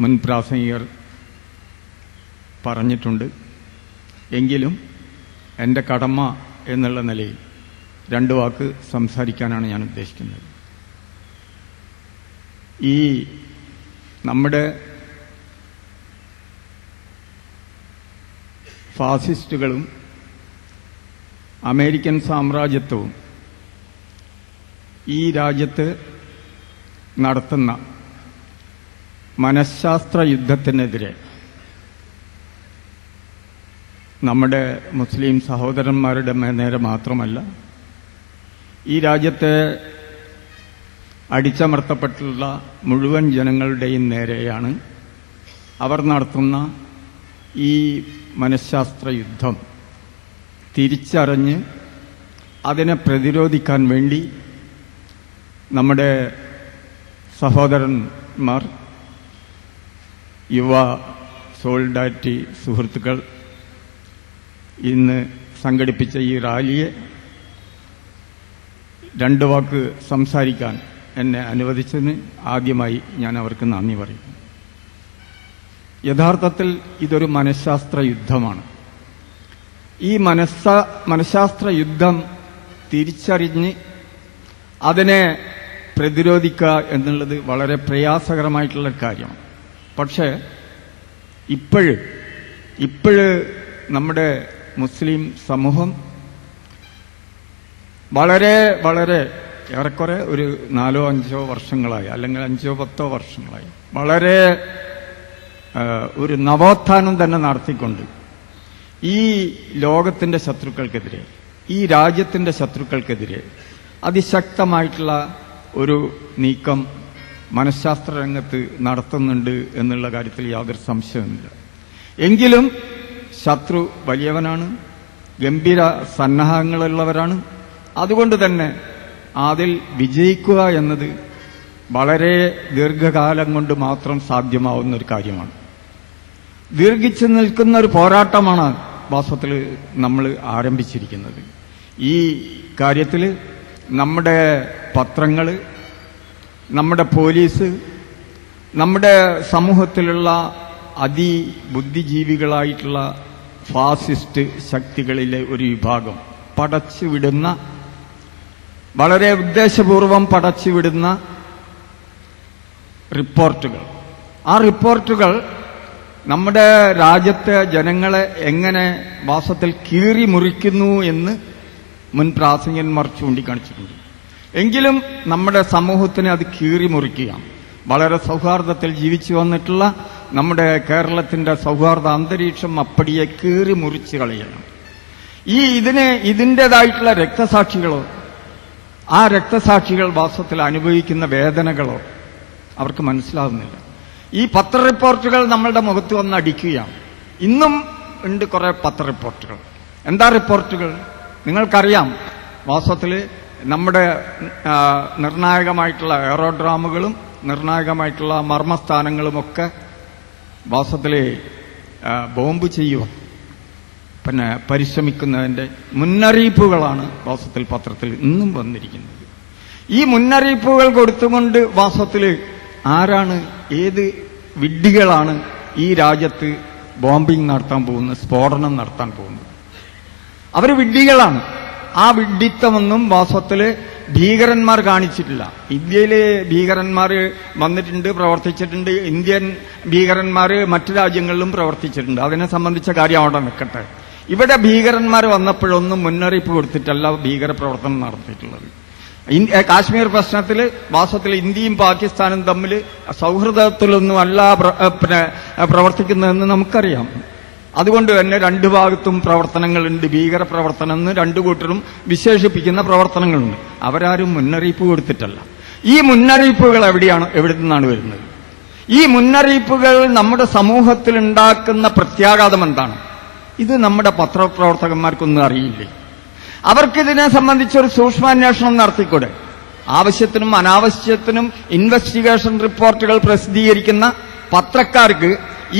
മുൻ പ്രാസംഗികർ പറഞ്ഞിട്ടുണ്ട്. എങ്കിലും എൻ്റെ കടമ എന്നുള്ള നിലയിൽ 2 വാക്ക് സംസാരിക്കാനാണ് ഞാൻ ഉദ്ദേശിക്കുന്നത്. ഈ നമ്മുടെ ഫാസിസ്റ്റുകളും അമേരിക്കൻ സാമ്രാജ്യത്വവും ഈ രാജ്യത്ത് നടത്തുന്ന മനഃശാസ്ത്ര യുദ്ധത്തിനെതിരെ നമ്മുടെ മുസ്ലിം സഹോദരന്മാരുടെ നേരെ മാത്രമല്ല, ഈ രാജ്യത്തെ അടിച്ചമർത്തപ്പെട്ടുള്ള മുഴുവൻ ജനങ്ങളുടെയും നേരെയാണ് അവർ നടത്തുന്ന ഈ മനഃശാസ്ത്ര യുദ്ധം തിരിച്ചറിഞ്ഞ് അതിനെ പ്രതിരോധിക്കാൻ വേണ്ടി നമ്മുടെ സഹോദരന്മാർ, യുവ സോളിഡാരിറ്റി സുഹൃത്തുക്കൾ ഇന്ന് സംഘടിപ്പിച്ച ഈ റാലിയെ 2 വാക്ക് സംസാരിക്കാൻ എന്നെ അനുവദിച്ചതിന് ആദ്യമായി ഞാൻ അവർക്ക് നന്ദി പറയും. യഥാർത്ഥത്തിൽ ഇതൊരു മനഃശാസ്ത്ര യുദ്ധമാണ്. ഈ മനഃശാസ്ത്ര യുദ്ധം തിരിച്ചറിഞ്ഞ് അതിനെ പ്രതിരോധിക്കുക എന്നുള്ളത് വളരെ പ്രയാസകരമായിട്ടുള്ള കാര്യമാണ്. പക്ഷേ ഇപ്പോഴ് നമ്മുടെ മുസ്ലിം സമൂഹം വളരെ ഏറെക്കുറെ ഒരു 4-5 വർഷങ്ങളായി, അല്ലെങ്കിൽ 5-10 വർഷങ്ങളായി വളരെ ഒരു നവോത്ഥാനം തന്നെ നടത്തിക്കൊണ്ട് ഈ ലോകത്തിന്റെ ശത്രുക്കൾക്കെതിരെ, ഈ രാജ്യത്തിന്റെ ശത്രുക്കൾക്കെതിരെ അതിശക്തമായിട്ടുള്ള ഒരു നീക്കം മനഃശാസ്ത്ര രംഗത്ത് നടത്തുന്നുണ്ട് എന്നുള്ള കാര്യത്തിൽ യാതൊരു സംശയവുമില്ല. എങ്കിലും ശത്രു വലിയവനാണ്, ഗംഭീര സന്നാഹങ്ങളുള്ളവരാണ്. അതുകൊണ്ട് തന്നെ അതിൽ വിജയിക്കുക എന്നത് വളരെ ദീർഘകാലം കൊണ്ട് മാത്രം സാധ്യമാവുന്ന ഒരു കാര്യമാണ്. ദീർഘിച്ചു നിൽക്കുന്ന ഒരു പോരാട്ടമാണ് വാസ്തവത്തിൽ നമ്മൾ ആരംഭിച്ചിരിക്കുന്നത്. ഈ കാര്യത്തിൽ നമ്മുടെ പത്രങ്ങൾ, നമ്മുടെ പോലീസ്, നമ്മുടെ സമൂഹത്തിലുള്ള അതിബുദ്ധിജീവികളായിട്ടുള്ള ഫാസിസ്റ്റ് ശക്തികളിലെ ഒരു വിഭാഗം പടച്ചുവിടുന്ന, വളരെ ഉദ്ദേശപൂർവം പടച്ചുവിടുന്ന റിപ്പോർട്ടുകൾ, ആ റിപ്പോർട്ടുകൾ നമ്മുടെ രാജ്യത്തെ ജനങ്ങളെ എങ്ങനെ വാസ്തവത്തിൽ കീറി മുറിക്കുന്നു എന്ന് മുൻ പ്രാസംഗികന്മാർ ചൂണ്ടിക്കാണിച്ചിട്ടുണ്ട്. എങ്കിലും നമ്മുടെ സമൂഹത്തിനെ അത് കീറി മുറിക്കുകയാണ്. വളരെ സൗഹാർദ്ദത്തിൽ ജീവിച്ചു വന്നിട്ടുള്ള നമ്മുടെ കേരളത്തിന്റെ സൗഹാർദ്ദ അന്തരീക്ഷം അപ്പടിയെ കീറി മുറിച്ച് കളയണം. ഇതിൻ്റെതായിട്ടുള്ള രക്തസാക്ഷികളോ, ആ രക്തസാക്ഷികൾ വാസ്തവത്തിൽ അനുഭവിക്കുന്ന വേദനകളോ അവർക്ക് മനസ്സിലാവുന്നില്ല. ഈ പത്ര റിപ്പോർട്ടുകൾ നമ്മളുടെ മുഖത്ത് വന്ന് അടിക്കുകയാണ്. ഇന്നും ഉണ്ട് കുറെ പത്ര റിപ്പോർട്ടുകൾ. എന്താ റിപ്പോർട്ടുകൾ? നിങ്ങൾക്കറിയാം, വാസ്തവത്തിൽ നമ്മുടെ നിർണായകമായിട്ടുള്ള എയറോഡ്രാമുകളും നിർണായകമായിട്ടുള്ള മർമ്മസ്ഥാനങ്ങളുമൊക്കെ വാസ്തവത്തിൽ ബോംബ് ചെയ്യുക, പിന്നെ പരിശ്രമിക്കുന്നതിന്റെ മുന്നറിയിപ്പുകളാണ് വാസ്തവത്തിൽ പത്രത്തിൽ ഇന്നും വന്നിരിക്കുന്നത്. ഈ മുന്നറിയിപ്പുകൾ കൊടുത്തുകൊണ്ട് വാസ്തവത്തിൽ ആരാണ്, ഏത് വിഡ്ഢികളാണ് ഈ രാജ്യത്ത് ബോംബിംഗ് നടത്താൻ പോകുന്നത്, സ്ഫോടനം നടത്താൻ പോകുന്നത്? അവർ വിഡ്ഢികളാണ്. ആ വിഡ്ഢിത്തമൊന്നും വാസ്തവത്തിൽ ഭീകരന്മാർ കാണിച്ചിട്ടില്ല. ഇന്ത്യയിലെ ഭീകരന്മാർ വന്നിട്ടുണ്ട്, പ്രവർത്തിച്ചിട്ടുണ്ട്. ഇന്ത്യൻ ഭീകരന്മാർ മറ്റു രാജ്യങ്ങളിലും പ്രവർത്തിച്ചിട്ടുണ്ട്. അതിനെ സംബന്ധിച്ച കാര്യം അവിടെ നിൽക്കട്ടെ. ഇവിടെ ഭീകരന്മാർ വന്നപ്പോഴൊന്നും മുന്നറിയിപ്പ് കൊടുത്തിട്ടല്ല ഭീകരപ്രവർത്തനം നടത്തിയിട്ടുള്ളത്. കാശ്മീർ പ്രശ്നത്തിൽ വാസ്തവത്തിൽ ഇന്ത്യയും പാകിസ്ഥാനും തമ്മിൽ സൗഹൃദത്തിലൊന്നും അല്ല പ്രവർത്തിക്കുന്നതെന്ന് നമുക്കറിയാം. അതുകൊണ്ട് തന്നെ രണ്ടു ഭാഗത്തും പ്രവർത്തനങ്ങളുണ്ട്. ഭീകര പ്രവർത്തനം എന്ന് രണ്ടു കൂട്ടരും വിശേഷിപ്പിക്കുന്ന പ്രവർത്തനങ്ങളുണ്ട്. അവരാരും മുന്നറിയിപ്പ് കൊടുത്തിട്ടല്ല. ഈ മുന്നറിയിപ്പുകൾ എവിടെ നിന്നാണ് വരുന്നത്? ഈ മുന്നറിയിപ്പുകൾ നമ്മുടെ സമൂഹത്തിൽ ഉണ്ടാക്കുന്ന പ്രത്യാഘാതം എന്താണ്? ഇത് നമ്മുടെ പത്രപ്രവർത്തകന്മാർക്കൊന്നും അറിയില്ലേ? അവർക്കിതിനെ സംബന്ധിച്ചൊരു സൂക്ഷ്മാന്വേഷണം നടത്തിക്കൂടെ? ആവശ്യത്തിനും അനാവശ്യത്തിനും ഇൻവെസ്റ്റിഗേഷൻ റിപ്പോർട്ടുകൾ പ്രസിദ്ധീകരിക്കുന്ന പത്രക്കാർക്ക്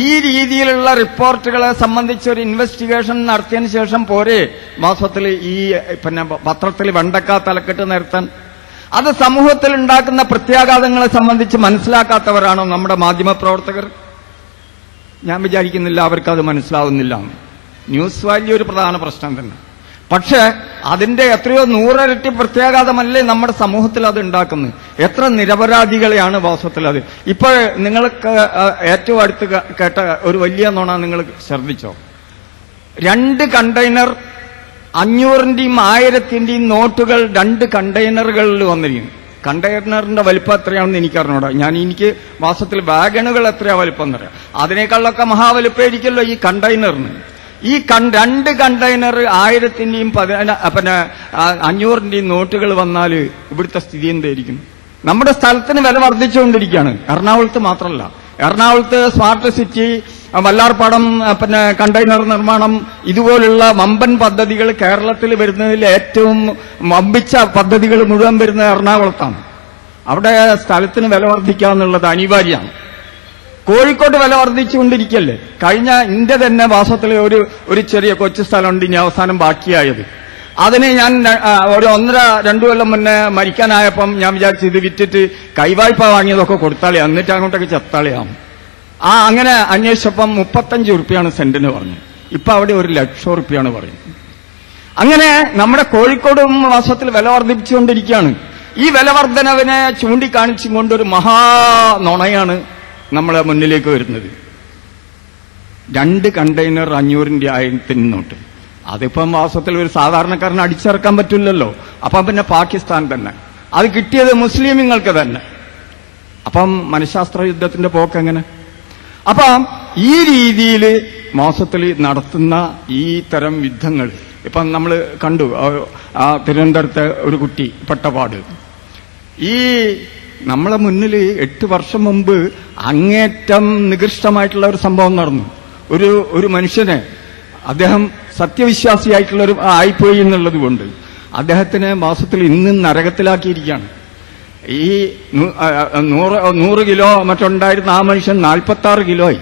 ഈ രീതിയിലുള്ള റിപ്പോർട്ടുകളെ സംബന്ധിച്ച് ഒരു ഇൻവെസ്റ്റിഗേഷൻ നടത്തിയതിനു ശേഷം പോരെ മാസത്തിൽ ഈ പത്രത്തിൽ വെണ്ടക്ക തലക്കെട്ട് നിർത്താൻ? അത് സമൂഹത്തിൽ ഉണ്ടാക്കുന്ന പ്രത്യാഘാതങ്ങളെ സംബന്ധിച്ച് മനസ്സിലാക്കാത്തവരാണോ നമ്മുടെ മാധ്യമപ്രവർത്തകർ? ഞാൻ വിചാരിക്കുന്നില്ല അവർക്കത് മനസ്സിലാവുന്നില്ല. ന്യൂസ് വാല്യൂ ഒരു പ്രധാന പ്രശ്നം തന്നെ. പക്ഷേ അതിന്റെ എത്രയോ 100 ഇരട്ടി പ്രത്യാഘാതമല്ലേ നമ്മുടെ സമൂഹത്തിൽ അത് ഉണ്ടാക്കുന്നത്? എത്ര നിരപരാധികളെയാണ് വാസ്തവത്തിൽ അത്. ഇപ്പോൾ നിങ്ങൾക്ക് ഏറ്റവും അടുത്ത് കേട്ട ഒരു വലിയ നുണ നിങ്ങൾ ശ്രദ്ധിച്ചോ? 2 കണ്ടെയ്നർ 500ന്റെയും 1000ന്റെയും നോട്ടുകൾ 2 കണ്ടെയ്നറുകളിൽ വന്നിരിക്കുന്നു. കണ്ടെയ്നറിന്റെ വലിപ്പം എത്രയാണെന്ന് എനിക്കറിഞ്ഞൂടാ. എനിക്ക് മാസത്തിൽ വാഗണുകൾ എത്രയാ വലിപ്പം എന്നറിയാം. അതിനേക്കാളൊക്കെ മഹാവലിപ്പമായിരിക്കുമല്ലോ ഈ കണ്ടെയ്നറിന്. ഈ 2 കണ്ടെയ്നർ 1000ന്റെയും 500ന്റെയും നോട്ടുകൾ വന്നാൽ ഇവിടുത്തെ സ്ഥിതി എന്തായിരിക്കും? നമ്മുടെ സ്ഥലത്തിന് വില വർദ്ധിച്ചുകൊണ്ടിരിക്കുകയാണ്. എറണാകുളത്ത് മാത്രമല്ല, എറണാകുളത്ത് സ്മാർട്ട് സിറ്റി, വല്ലാർപാടം കണ്ടെയ്നർ നിർമ്മാണം, ഇതുപോലുള്ള വമ്പൻ പദ്ധതികൾ കേരളത്തിൽ വരുന്നതിൽ ഏറ്റവും വമ്പിച്ച പദ്ധതികൾ മുഴുവൻ വരുന്നത് എറണാകുളത്താണ്. അവിടെ സ്ഥലത്തിന് വില വർദ്ധിക്കുക എന്നുള്ളത് അനിവാര്യമാണ്. കോഴിക്കോട് വില വർദ്ധിച്ചുകൊണ്ടിരിക്കല്ലേ? കഴിഞ്ഞ ഇന്ത്യ തന്നെ മാസത്തിൽ ഒരു ചെറിയ കൊച്ചു സ്ഥലമുണ്ട് ഇനി അവസാനം ബാക്കിയായത്. അതിന് ഞാൻ ഒരു 1.5-2 കൊല്ലം മുന്നേ മരിക്കാനായപ്പം ഞാൻ വിചാരിച്ചു ഇത് വിറ്റിട്ട് കൈവായ്പ വാങ്ങിയതൊക്കെ കൊടുത്താളേ, എന്നിട്ട് അങ്ങോട്ടൊക്കെ ചത്താളിയാവും. അങ്ങനെ അന്വേഷിച്ചപ്പം 35 ഉറുപ്പിയാണ് സെന്റിന് പറഞ്ഞു. ഇപ്പൊ അവിടെ 1,00,000 ഉറുപ്പിയാണ് പറയുന്നത്. അങ്ങനെ നമ്മുടെ കോഴിക്കോടും മാസത്തിൽ വില വർദ്ധിപ്പിച്ചുകൊണ്ടിരിക്കുകയാണ്. ഈ വില വർധനവിനെ ചൂണ്ടിക്കാണിച്ചും കൊണ്ടൊരു മഹാനുണയാണ് നമ്മളെ മുന്നിലേക്ക് വരുന്നത്. 2 കണ്ടെയ്നർ 500ന്റെ 1000ന്റെ നോട്ട്. അതിപ്പം വാസ്തവത്തിൽ ഒരു സാധാരണക്കാരന് അടിച്ചിറക്കാൻ പറ്റില്ലല്ലോ. അപ്പം പിന്നെ പാകിസ്ഥാൻ തന്നെ, അത് കിട്ടിയത് മുസ്ലിമുകൾക്ക് തന്നെ. അപ്പം മനഃശാസ്ത്ര യുദ്ധത്തിന്റെ പോക്കെങ്ങനെ? അപ്പം ഈ രീതിയിൽ മാസത്തിൽ നടത്തുന്ന ഈ തരം യുദ്ധങ്ങൾ ഇപ്പം നമ്മൾ കണ്ടു. തിരുവനന്തപുരത്തെ ഒരു കുട്ടി പെട്ടപാട്. ഈ നമ്മളെ മുന്നിൽ 8 വർഷം മുമ്പ് അങ്ങേറ്റം നികൃഷ്ടമായിട്ടുള്ള ഒരു സംഭവം നടന്നു. ഒരു മനുഷ്യനെ, അദ്ദേഹം സത്യവിശ്വാസിയായിട്ടുള്ള ആയിപ്പോയി എന്നുള്ളത് കൊണ്ട് അദ്ദേഹത്തിന് മാസത്തിൽ ഇന്നും നരകത്തിലാക്കിയിരിക്കുകയാണ്. ഈ 100 കിലോ മറ്റുണ്ടായിരുന്ന ആ മനുഷ്യൻ 46 കിലോയായി.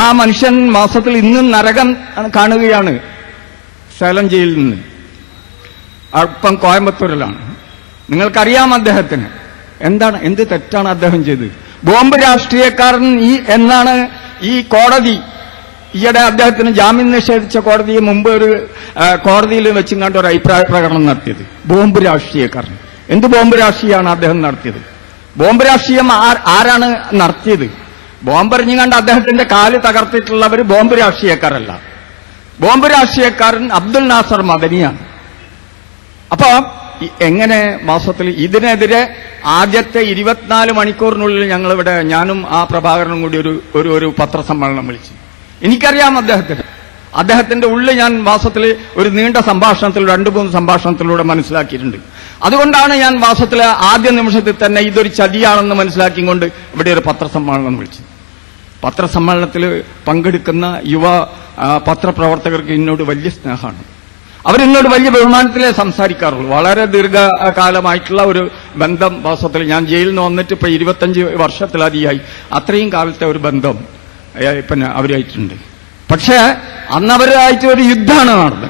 ആ മനുഷ്യൻ മാസത്തിൽ ഇന്നും നരകം കാണുകയാണ് സേലം ജയിലിൽ നിന്ന്. അല്പം കോയമ്പത്തൂരിലാണ്. നിങ്ങൾക്കറിയാം അദ്ദേഹത്തിന് എന്ത് തെറ്റാണ് അദ്ദേഹം ചെയ്തത്. ബോംബ് രാഷ്ട്രീയക്കാരൻ എന്നാണ് ഈ കോടതി ഈയിടെ അദ്ദേഹത്തിന് ജാമ്യം നിഷേധിച്ച കോടതിയെ മുമ്പ് ഒരു കോടതിയിൽ വെച്ചും കണ്ട ഒരു അഭിപ്രായ പ്രകടനം നടത്തിയത്. ബോംബ് രാഷ്ട്രീയക്കാരൻ. എന്ത് ബോംബ് രാഷ്ട്രീയമാണ് അദ്ദേഹം നടത്തിയത്? ബോംബ് രാഷ്ട്രീയം ആരാണ് നടത്തിയത്? ബോംബെറിഞ്ഞു കണ്ട് അദ്ദേഹത്തിന്റെ കാല് തകർത്തിട്ടുള്ളവർ ബോംബ് രാഷ്ട്രീയക്കാരല്ല. ബോംബ് രാഷ്ട്രീയക്കാരൻ അബ്ദുൽ നാസർ മദനിയാണ്. അപ്പൊ എങ്ങനെ മാസത്തിൽ ഇതിനെതിരെ ആദ്യത്തെ 24 മണിക്കൂറിനുള്ളിൽ ഞങ്ങളിവിടെ ഞാനും ആ പ്രഭാകരനും കൂടി ഒരു പത്രസമ്മേളനം വിളിച്ചു. എനിക്കറിയാം അദ്ദേഹത്തിന്റെ ഉള്ളിൽ ഞാൻ മാസത്തിൽ ഒരു നീണ്ട സംഭാഷണത്തിൽ 2-3 സംഭാഷണത്തിലൂടെ മനസ്സിലാക്കിയിട്ടുണ്ട്. അതുകൊണ്ടാണ് ഞാൻ മാസത്തിലെ ആദ്യ നിമിഷത്തിൽ തന്നെ ഇതൊരു ചതിയാണെന്ന് മനസ്സിലാക്കിക്കൊണ്ട് ഇവിടെ ഒരു പത്രസമ്മേളനം വിളിച്ചത്. പത്രസമ്മേളനത്തിൽ പങ്കെടുക്കുന്ന യുവ പത്രപ്രവർത്തകർക്ക് എന്നോട് വലിയ സ്നേഹമാണ്. അവരെന്നോട് വലിയ ബഹുമാനത്തിലേ സംസാരിക്കാറുള്ളൂ. വളരെ ദീർഘകാലമായിട്ടുള്ള ഒരു ബന്ധം വാസ്തവത്തിൽ ഞാൻ ജയിലിൽ നിന്ന് വന്നിട്ട് ഇപ്പൊ 25 വർഷത്തിലധികമായി. അത്രയും കാലത്തെ ഒരു ബന്ധം അവരായിട്ടുണ്ട്. പക്ഷേ അന്നവരായിട്ട് ഒരു യുദ്ധമാണ് നടന്നത്.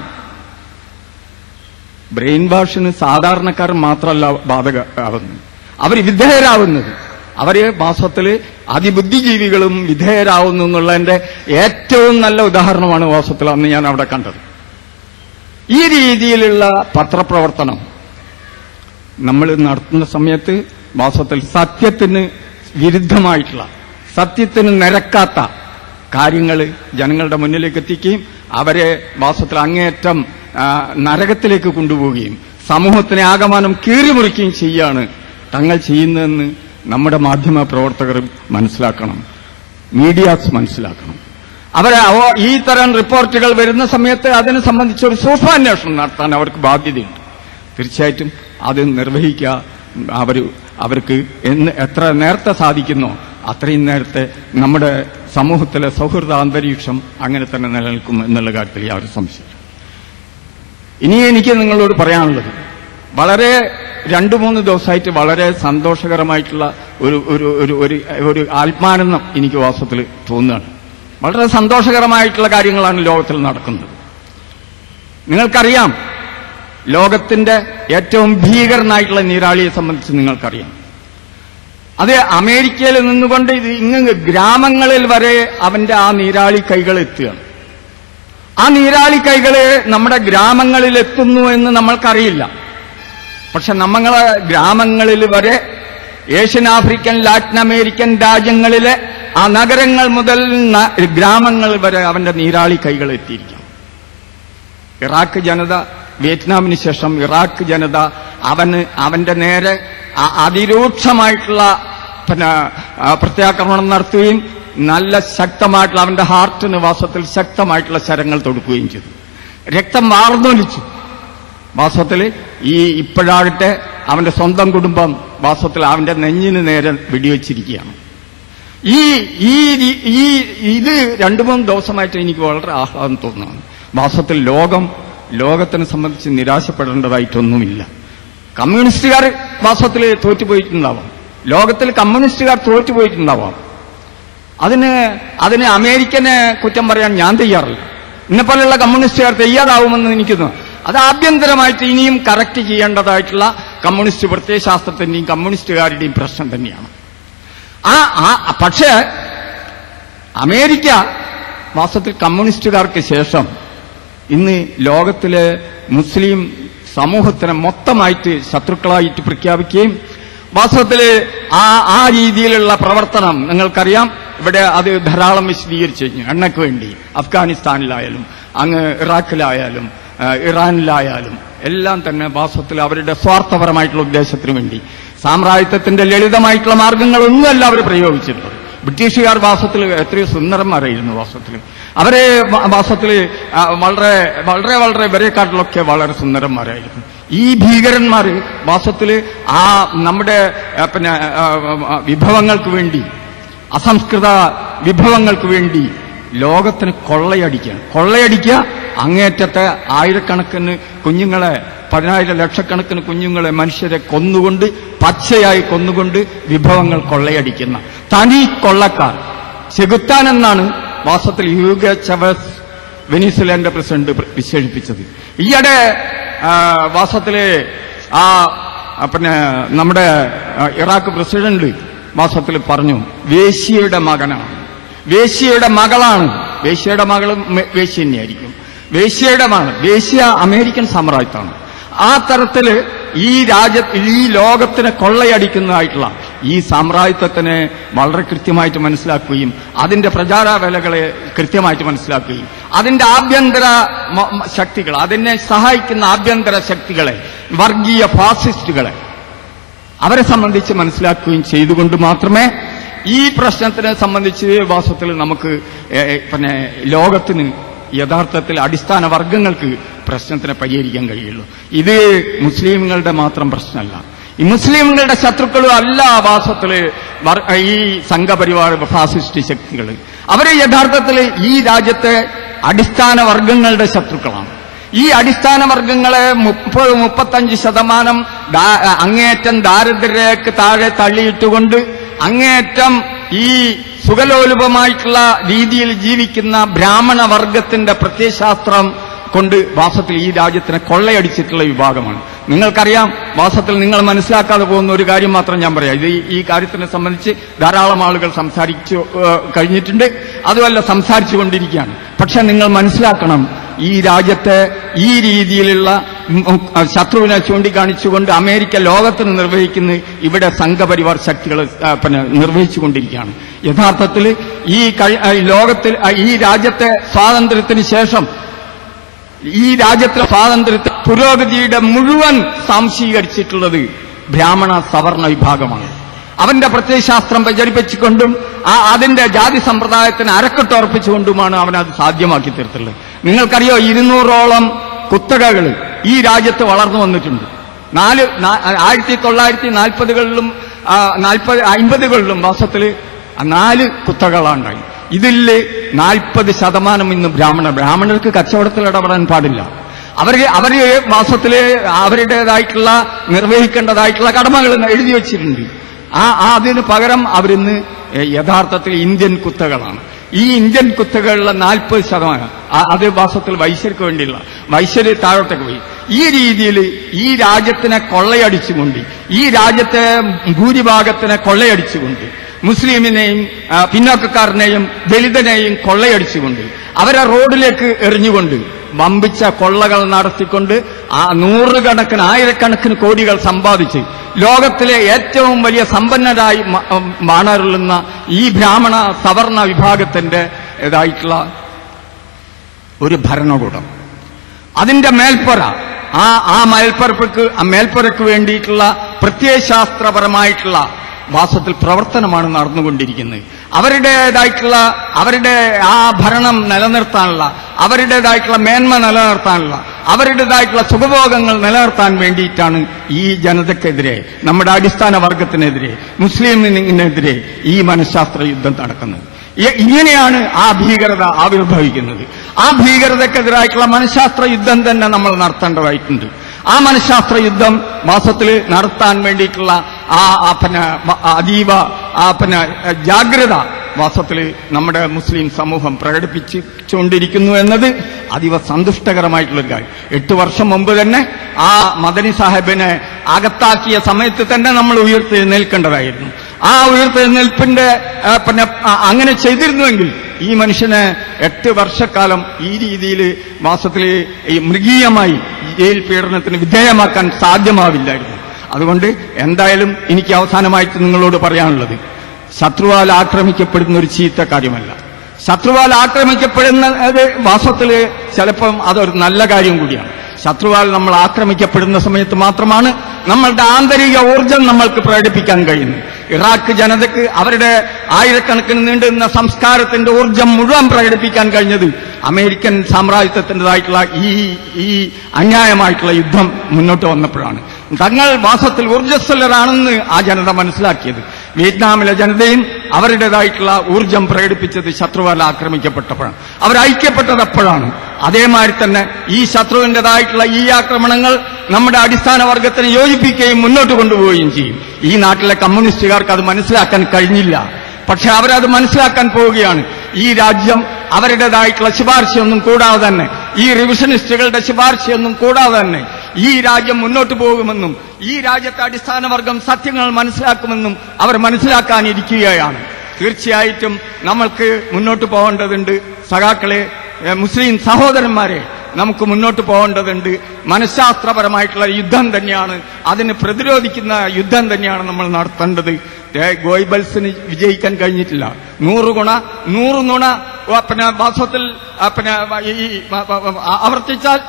ബ്രെയിൻ വാഷിന് സാധാരണക്കാരൻ മാത്രമല്ല ബാധകമാവുന്നത്, അവർ വിധേയരാവുന്നത്. അവര് വാസ്തവത്തിൽ അതിബുദ്ധിജീവികളും വിധേയരാവുന്നു എന്നുള്ളതിന്റെ ഏറ്റവും നല്ല ഉദാഹരണമാണ് വാസ്തവത്തിൽ അന്ന് ഞാൻ അവിടെ കണ്ടത്. ഈ രീതിയിലുള്ള പത്രപ്രവർത്തനം നമ്മൾ നടത്തുന്ന സമയത്ത് വാസ്തവത്തിൽ സത്യത്തിന് വിരുദ്ധമായിട്ടുള്ള, സത്യത്തിന് നിരക്കാത്ത കാര്യങ്ങൾ ജനങ്ങളുടെ മുന്നിലേക്ക് എത്തിക്കുകയും അവരെ വാസ്തവത്തിൽ അങ്ങേയറ്റം നരകത്തിലേക്ക് കൊണ്ടുപോവുകയും സമൂഹത്തിനെ ആകമാനം കീറിമുറിക്കുകയും ചെയ്യാണ് തങ്ങൾ ചെയ്യുന്നതെന്ന് നമ്മുടെ മാധ്യമ പ്രവർത്തകർ മനസ്സിലാക്കണം, മീഡിയാസ് മനസ്സിലാക്കണം. ഈ തരം റിപ്പോർട്ടുകൾ വരുന്ന സമയത്ത് അതിനെ സംബന്ധിച്ച് ഒരു സൂക്ഷ്മാന്വേഷണം നടത്താൻ അവർക്ക് ബാധ്യതയുണ്ട്. തീർച്ചയായിട്ടും അത് നിർവഹിക്കുക അവർക്ക് എത്ര നേരത്തെ സാധിക്കുന്നോ അത്രയും നേരത്തെ നമ്മുടെ സമൂഹത്തിലെ സൗഹൃദ അന്തരീക്ഷം അങ്ങനെ തന്നെ നിലനിൽക്കും എന്നുള്ള കാര്യത്തിൽ യാതൊരു സംശയം. ഇനി എനിക്ക് നിങ്ങളോട് പറയാനുള്ളത്, വളരെ 2-3 ദിവസമായിട്ട് വളരെ സന്തോഷകരമായിട്ടുള്ള ഒരു ആത്മാനന്ദം എനിക്ക് വാസ്തവത്തിൽ തോന്നുകയാണ്. വളരെ സന്തോഷകരമായിട്ടുള്ള കാര്യങ്ങളാണ് ലോകത്തിൽ നടക്കുന്നത്. നിങ്ങൾക്കറിയാം, ലോകത്തിന്റെ ഏറ്റവും ഭീകരനായിട്ടുള്ള നീരാളിയെ സംബന്ധിച്ച് നിങ്ങൾക്കറിയാം. അത് അമേരിക്കയിൽ നിന്നുകൊണ്ട് ഇങ്ങ് ഗ്രാമങ്ങളിൽ വരെ അവന്റെ ആ നീരാളി കൈകൾ എത്തുകയാണ്. ആ നീരാളി കൈകള് നമ്മുടെ ഗ്രാമങ്ങളിൽ എത്തുന്നു എന്ന് നമ്മൾക്കറിയില്ല. പക്ഷെ നമ്മളെ ഗ്രാമങ്ങളിൽ വരെ ഏഷ്യൻ, ആഫ്രിക്കൻ, ലാറ്റിൻ അമേരിക്കൻ രാജ്യങ്ങളിലെ ആ നഗരങ്ങൾ മുതൽ ഗ്രാമങ്ങൾ വരെ അവന്റെ നീരാളി കൈകൾ എത്തിയിരിക്കാം. ഇറാഖ് ജനത, വിയറ്റ്നാമിന് ശേഷം ഇറാഖ് ജനത അവന്റെ നേരെ അതിരൂക്ഷമായിട്ടുള്ള പ്രത്യാക്രമണം നടത്തുകയും നല്ല ശക്തമായിട്ടുള്ള അവന്റെ ഹാർട്ടിന് വാസ്തവത്തിൽ ശക്തമായിട്ടുള്ള ശരങ്ങൾ തൊടുക്കുകയും ചെയ്തു. രക്തം വാർന്നൊലിച്ചു. വാസ്തവത്തിൽ ഇപ്പോഴാകട്ടെ അവന്റെ സ്വന്തം കുടുംബം വാസ്തവത്തിൽ അവന്റെ നെഞ്ഞിന് നേരെ വെടിവെച്ചിരിക്കുകയാണ്. ഇത് 2-3 ദിവസമായിട്ട് എനിക്ക് വളരെ ആഹ്ലാദം തോന്നുന്നതാണ്. വാസ്തവത്തിൽ ലോകത്തിനെ സംബന്ധിച്ച് നിരാശപ്പെടേണ്ടതായിട്ടൊന്നുമില്ല. കമ്മ്യൂണിസ്റ്റുകാർ വാസ്തവത്തിൽ തോറ്റുപോയിട്ടുണ്ടാവാം. ലോകത്തിൽ കമ്മ്യൂണിസ്റ്റുകാർ തോറ്റുപോയിട്ടുണ്ടാവാം. അതിന് അമേരിക്കനെ കുറ്റം പറയാൻ ഞാൻ തയ്യാറില്ല. ഇന്നെപ്പോലെയുള്ള കമ്മ്യൂണിസ്റ്റുകാർ തയ്യാറാവുമെന്ന് എനിക്ക് തോന്നുന്നു. അത് ആഭ്യന്തരമായിട്ട് ഇനിയും കറക്റ്റ് ചെയ്യേണ്ടതായിട്ടുള്ള കമ്മ്യൂണിസ്റ്റ് പ്രത്യയശാസ്ത്രത്തിന്റെയും കമ്മ്യൂണിസ്റ്റുകാരുടെയും പ്രശ്നം തന്നെയാണ്. പക്ഷേ അമേരിക്ക വാസ്തവത്തിൽ കമ്മ്യൂണിസ്റ്റുകാർക്ക് ശേഷം ഇന്ന് ലോകത്തിലെ മുസ്ലിം സമൂഹത്തിനെ മൊത്തമായിട്ട് ശത്രുക്കളായിട്ട് പ്രഖ്യാപിക്കുകയും വാസ്തവത്തിൽ ആ രീതിയിലുള്ള പ്രവർത്തനം നിങ്ങൾക്കറിയാം. ഇവിടെ അത് ധാരാളം വിശദീകരിച്ചു കഴിഞ്ഞു. എണ്ണയ്ക്ക് വേണ്ടി അഫ്ഗാനിസ്ഥാനിലായാലും അങ്ങ് ഇറാഖിലായാലും ഇറാനിലായാലും എല്ലാം തന്നെ വാസ്തവത്തിൽ അവരുടെ സ്വാർത്ഥപരമായിട്ടുള്ള ഉദ്ദേശത്തിന് വേണ്ടി സാമ്രാജ്യത്വത്തിന്റെ ലളിതമായിട്ടുള്ള മാർഗങ്ങളൊന്നുമല്ല അവർ പ്രയോഗിച്ചിട്ടുള്ളത്. ബ്രിട്ടീഷുകാർ വാസ്തവത്തിൽ എത്രയോ സുന്ദരന്മാരായിരുന്നു. അവരെ വാസ്തവത്തിൽ വളരെ വളരെ വളരെ ഇവരെക്കാട്ടിലൊക്കെ വളരെ സുന്ദരന്മാരായിരുന്നു. ഈ ഭീകരന്മാർ വാസ്തവത്തിൽ നമ്മുടെ വിഭവങ്ങൾക്ക് വേണ്ടി, അസംസ്കൃത വിഭവങ്ങൾക്ക് വേണ്ടി ലോകത്തിന് കൊള്ളയടിക്കുക. അങ്ങേറ്റത്തെ ആയിരക്കണക്കിന് കുഞ്ഞുങ്ങളെ, 10,000 ലക്ഷക്കണക്കിന് കുഞ്ഞുങ്ങളെ, മനുഷ്യരെ പച്ചയായി കൊന്നുകൊണ്ട് വിഭവങ്ങൾ കൊള്ളയടിക്കുന്ന തനി കൊള്ളക്കാർ. ചെകുത്താൻ എന്നാണ് വാസ്തവത്തിൽ ഹ്യൂഗോ ചാവേസ് വെനിസുലേന്റെ പ്രസിഡന്റ് വിശേഷിപ്പിച്ചത്. ഈയിടെ വാസ്തവത്തില് നമ്മുടെ ഇറാഖ് പ്രസിഡന്റ് വാസ്തവത്തിൽ പറഞ്ഞു, വേശ്യയുടെ മകനാണ്, വേശ്യയുടെ മകളാണ്. വേശ്യയുടെ മകളും വേശ്യ തന്നെയായിരിക്കും. വേശ്യ അമേരിക്കൻ സാമ്രാജ്യത്താണ്. ആ തരത്തില് ഈ ലോകത്തിനെ കൊള്ളയടിക്കുന്നതായിട്ടുള്ള ഈ സാമ്രാജ്യത്വത്തിനെ വളരെ കൃത്യമായിട്ട് മനസ്സിലാക്കുകയും അതിന്റെ പ്രചാരവേലകളെ കൃത്യമായിട്ട് മനസ്സിലാക്കുകയും അതിന്റെ ആഭ്യന്തര ശക്തികൾ, അതിനെ സഹായിക്കുന്ന ആഭ്യന്തര ശക്തികളെ, വർഗീയ ഫാസിസ്റ്റുകളെ അവരെ സംബന്ധിച്ച് മനസ്സിലാക്കുകയും ചെയ്തുകൊണ്ട് മാത്രമേ ഈ പ്രശ്നത്തിനെ സംബന്ധിച്ച് വാസ്തവത്തിൽ നമുക്ക് ലോകത്തിന് യഥാർത്ഥത്തിൽ അടിസ്ഥാന വർഗങ്ങൾക്ക് പ്രശ്നത്തിനെ പരിഹരിക്കാൻ കഴിയുള്ളൂ. ഇത് മുസ്ലിമുകളുടെ മാത്രം പ്രശ്നമല്ല. ഈ മുസ്ലിമുകളുടെ ശത്രുക്കളും അല്ല വാസ്തവത്തില് ഈ സംഘപരിവാർ ഫാസിസ്റ്റ് ശക്തികൾ. അവര് യഥാർത്ഥത്തിൽ ഈ രാജ്യത്തെ അടിസ്ഥാന വർഗങ്ങളുടെ ശത്രുക്കളാണ്. ഈ അടിസ്ഥാന വർഗങ്ങളെ 30-35% അങ്ങേയറ്റം ദാരിദ്ര്യരേഖയ്ക്ക് താഴെ തള്ളിയിട്ടുകൊണ്ട് അങ്ങേയറ്റം ഈ സുഖലോലുപമായിട്ടുള്ള രീതിയിൽ ജീവിക്കുന്ന ബ്രാഹ്മണ വർഗത്തിന്റെ പ്രത്യയശാസ്ത്രം കൊണ്ട് വാസ്തവത്തിൽ ഈ രാജ്യത്തിനെ കൊള്ളയടിച്ചിട്ടുള്ള വിഭാഗമാണ്. നിങ്ങൾക്കറിയാം, വാസ്തവത്തിൽ നിങ്ങൾ മനസ്സിലാക്കാതെ പോകുന്ന ഒരു കാര്യം മാത്രം ഞാൻ പറയാം. ഈ കാര്യത്തിനെ സംബന്ധിച്ച് ധാരാളം ആളുകൾ സംസാരിച്ചു കഴിഞ്ഞിട്ടുണ്ട്, അതുമല്ല സംസാരിച്ചുകൊണ്ടിരിക്കുകയാണ്. പക്ഷെ നിങ്ങൾ മനസ്സിലാക്കണം, ഈ രാജ്യത്തെ ഈ രീതിയിലുള്ള ശത്രുവിനെ ചൂണ്ടിക്കാണിച്ചുകൊണ്ട് അമേരിക്ക ലോകത്തിന് നിർവഹിക്കുന്ന ഇവിടെ സംഘപരിവാർ ശക്തികൾ നിർവഹിച്ചുകൊണ്ടിരിക്കുകയാണ്. യഥാർത്ഥത്തിൽ ലോകത്തിൽ ഈ രാജ്യത്തെ സ്വാതന്ത്ര്യത്തിന് ശേഷം ഈ രാജ്യത്തിലെ സ്വാതന്ത്ര്യത്തെ പുരോഗതിയുടെ മുഴുവൻ സാംശീകരിച്ചിട്ടുള്ളത് ബ്രാഹ്മണ സവർണ വിഭാഗമാണ്. അവന്റെ പ്രത്യയശാസ്ത്രം പ്രചരിപ്പിച്ചുകൊണ്ടും അതിന്റെ ജാതി സമ്പ്രദായത്തിന് അരക്കെട്ടുറപ്പിച്ചുകൊണ്ടുമാണ് അവൻ അത് സാധ്യമാക്കി തീർത്തുള്ളത്. നിങ്ങൾക്കറിയോ 200ഓളം കുത്തകകൾ ഈ രാജ്യത്ത് വളർന്നു വന്നിട്ടുണ്ട്. 1940കളിലും 50കളിലും മാസത്തില് 4 കുത്തകളാണ്ടായി. ഇതിൽ 40% ഇന്ന് ബ്രാഹ്മണർക്ക് കച്ചവടത്തിൽ ഇടപെടാൻ പാടില്ല. അവര് മാസത്തില് അവരുടേതായിട്ടുള്ള നിർവഹിക്കേണ്ടതായിട്ടുള്ള കടമകൾ എഴുതി വച്ചിട്ടുണ്ട്. അതിന് പകരം അവരിന്ന് യഥാർത്ഥത്തിൽ ഇന്ത്യൻ കുത്തകളാണ്. ഈ ഇന്ത്യൻ കുത്തകളിലെ 40% അത് മാസത്തിൽ വൈശ്യർക്ക് വേണ്ടിയുള്ള വൈശ്യര് താഴോട്ടേക്ക് പോയി. ഈ രീതിയിൽ ഈ രാജ്യത്തിനെ കൊള്ളയടിച്ചുകൊണ്ട്, ഈ രാജ്യത്തെ ഭൂരിഭാഗത്തിനെ കൊള്ളയടിച്ചുകൊണ്ട്, മുസ്ലിമിനെയും പിന്നോക്കക്കാരനെയും ദലിതനെയും കൊള്ളയടിച്ചുകൊണ്ട്, അവരെ റോഡിലേക്ക് എറിഞ്ഞുകൊണ്ട് വമ്പിച്ച കൊള്ളകൾ നടത്തിക്കൊണ്ട് 100 കണക്കിന് 1000 കോടികൾ സമ്പാദിച്ച് ലോകത്തിലെ ഏറ്റവും വലിയ സമ്പന്നരായി മാണരുളുന്ന ഈ ബ്രാഹ്മണ സവർണ വിഭാഗത്തിന്റെ ഇതായിട്ടുള്ള ഒരു ഭരണകൂടം, അതിന്റെ മേൽപ്പുര, ആ മേൽപ്പുരക്ക് വേണ്ടിയിട്ടുള്ള പ്രത്യയശാസ്ത്രപരമായിട്ടുള്ള വാസത്തിൽ പ്രവർത്തനമാണ് നടന്നുകൊണ്ടിരിക്കുന്നത്. അവരുടേതായിട്ടുള്ള ആ ഭരണം നിലനിർത്താനുള്ള, അവരുടേതായിട്ടുള്ള മേന്മ നിലനിർത്താനുള്ള, അവരുടേതായിട്ടുള്ള സുഖഭോഗങ്ങൾ നിലനിർത്താൻ വേണ്ടിയിട്ടാണ് ഈ ജനതയ്ക്കെതിരെ, നമ്മുടെ അടിസ്ഥാന വർഗത്തിനെതിരെ, മുസ്ലിമിനെതിരെ ഈ മനഃശാസ്ത്ര യുദ്ധം നടക്കുന്നത്. ഇങ്ങനെയാണ് ആ ഭീകരത ആവിർഭവിക്കുന്നത്. ആ ഭീകരതക്കെതിരായിട്ടുള്ള മനഃശാസ്ത്ര യുദ്ധം തന്നെ നമ്മൾ നടത്തേണ്ടതായിട്ടുണ്ട്. ആ മനഃശാസ്ത്ര യുദ്ധം മാസത്തിൽ നടത്താൻ വേണ്ടിയിട്ടുള്ള അതീവ ജാഗ്രത വാസ്തവത്തിൽ നമ്മുടെ മുസ്ലിം സമൂഹം പ്രകടിപ്പിച്ചുകൊണ്ടിരിക്കുന്നു എന്നത് അതീവ സന്തുഷ്ടകരമായിട്ടുള്ളൊരു കാര്യം. 8 വർഷം മുമ്പ് തന്നെ ആ മദനി സാഹിബിനെ അകത്താക്കിയ സമയത്ത് തന്നെ നമ്മൾ ഉയർത്തെഴുന്നേൽക്കേണ്ടതായിരുന്നു. ആ ഉയർത്തെഴുന്നേൽപ്പിന്റെ അങ്ങനെ ചെയ്തിരുന്നുവെങ്കിൽ ഈ മനുഷ്യനെ 8 വർഷക്കാലം ഈ രീതിയിൽ മാസത്തിൽ മൃഗീയമായി ജയിൽ പീഡനത്തിന് വിധേയമാക്കാൻ സാധ്യമാവില്ലായിരുന്നു. അതുകൊണ്ട് എന്തായാലും എനിക്ക് അവസാനമായിട്ട് നിങ്ങളോട് പറയാനുള്ളത്, ശത്രുവാൽ ആക്രമിക്കപ്പെടുന്ന ഒരു ചീത്ത കാര്യമല്ല. ശത്രുവാൽ ആക്രമിക്കപ്പെടുന്നത് വാസ്തവത്തിൽ ചിലപ്പം അതൊരു നല്ല കാര്യം കൂടിയാണ്. ശത്രുവാൽ നമ്മൾ ആക്രമിക്കപ്പെടുന്ന സമയത്ത് മാത്രമാണ് നമ്മളുടെ ആന്തരിക ഊർജം നമ്മൾക്ക് പ്രകടിപ്പിക്കാൻ കഴിയുന്നത്. ഇറാഖ് ജനതയ്ക്ക് അവരുടെ 1000 നീണ്ടുന്ന സംസ്കാരത്തിന്റെ ഊർജം മുഴുവൻ പ്രകടിപ്പിക്കാൻ കഴിഞ്ഞത് അമേരിക്കൻ സാമ്രാജ്യത്തിൻ്റെതായിട്ടുള്ള ഈ അന്യായമായിട്ടുള്ള യുദ്ധം മുന്നോട്ട് വന്നപ്പോഴാണ്. തങ്ങൾ വാസത്തിൽ ഊർജ്ജസ്വലരാണെന്ന് ആ ജനത മനസ്സിലാക്കിയത്. വിയറ്റ്നാമിലെ ജനതയും അവരുടേതായിട്ടുള്ള ഊർജം പ്രകടിപ്പിച്ചത് ശത്രുവാൽ ആക്രമിക്കപ്പെട്ടപ്പോഴാണ്. അവർ ഐക്യപ്പെട്ടതപ്പോഴാണ്. അതേമാതിരി തന്നെ ഈ ശത്രുവിൻ്റെതായിട്ടുള്ള ഈ ആക്രമണങ്ങൾ നമ്മുടെ അടിസ്ഥാന വർഗത്തിനെ യോജിപ്പിക്കുകയും മുന്നോട്ട് കൊണ്ടുപോവുകയും ചെയ്യും. ഈ നാട്ടിലെ കമ്മ്യൂണിസ്റ്റുകാർക്ക് അത് മനസ്സിലാക്കാൻ കഴിഞ്ഞില്ല. പക്ഷെ അവരത് മനസ്സിലാക്കാൻ പോവുകയാണ്. ഈ രാജ്യം അവരുടേതായിട്ടുള്ള ശുപാർശയൊന്നും കൂടാതെ തന്നെ, ഈ റിവിഷനിസ്റ്റുകളുടെ ശുപാർശയൊന്നും കൂടാതെ തന്നെ ഈ രാജ്യം മുന്നോട്ട് പോകുമെന്നും ഈ രാജ്യത്തെ അടിസ്ഥാന വർഗം സത്യങ്ങൾ മനസ്സിലാക്കുമെന്നും അവർ മനസ്സിലാക്കാനിരിക്കുകയാണ്. തീർച്ചയായിട്ടും നമ്മൾക്ക് മുന്നോട്ട് പോകേണ്ടതുണ്ട്. സഖാക്കളെ, മുസ്ലിം സഹോദരന്മാരെ, നമുക്ക് മുന്നോട്ട് പോകേണ്ടതുണ്ട്. മനഃശാസ്ത്രപരമായിട്ടുള്ള യുദ്ധം തന്നെയാണ്, അതിന് പ്രതിരോധിക്കുന്ന യുദ്ധം തന്നെയാണ് നമ്മൾ നടത്തേണ്ടത്. ഗോയിബൽസിന് വിജയിക്കാൻ കഴിഞ്ഞിട്ടില്ല. 100 നുണ വാസ്തവത്തിൽ ആവർത്തിച്ചാൽ,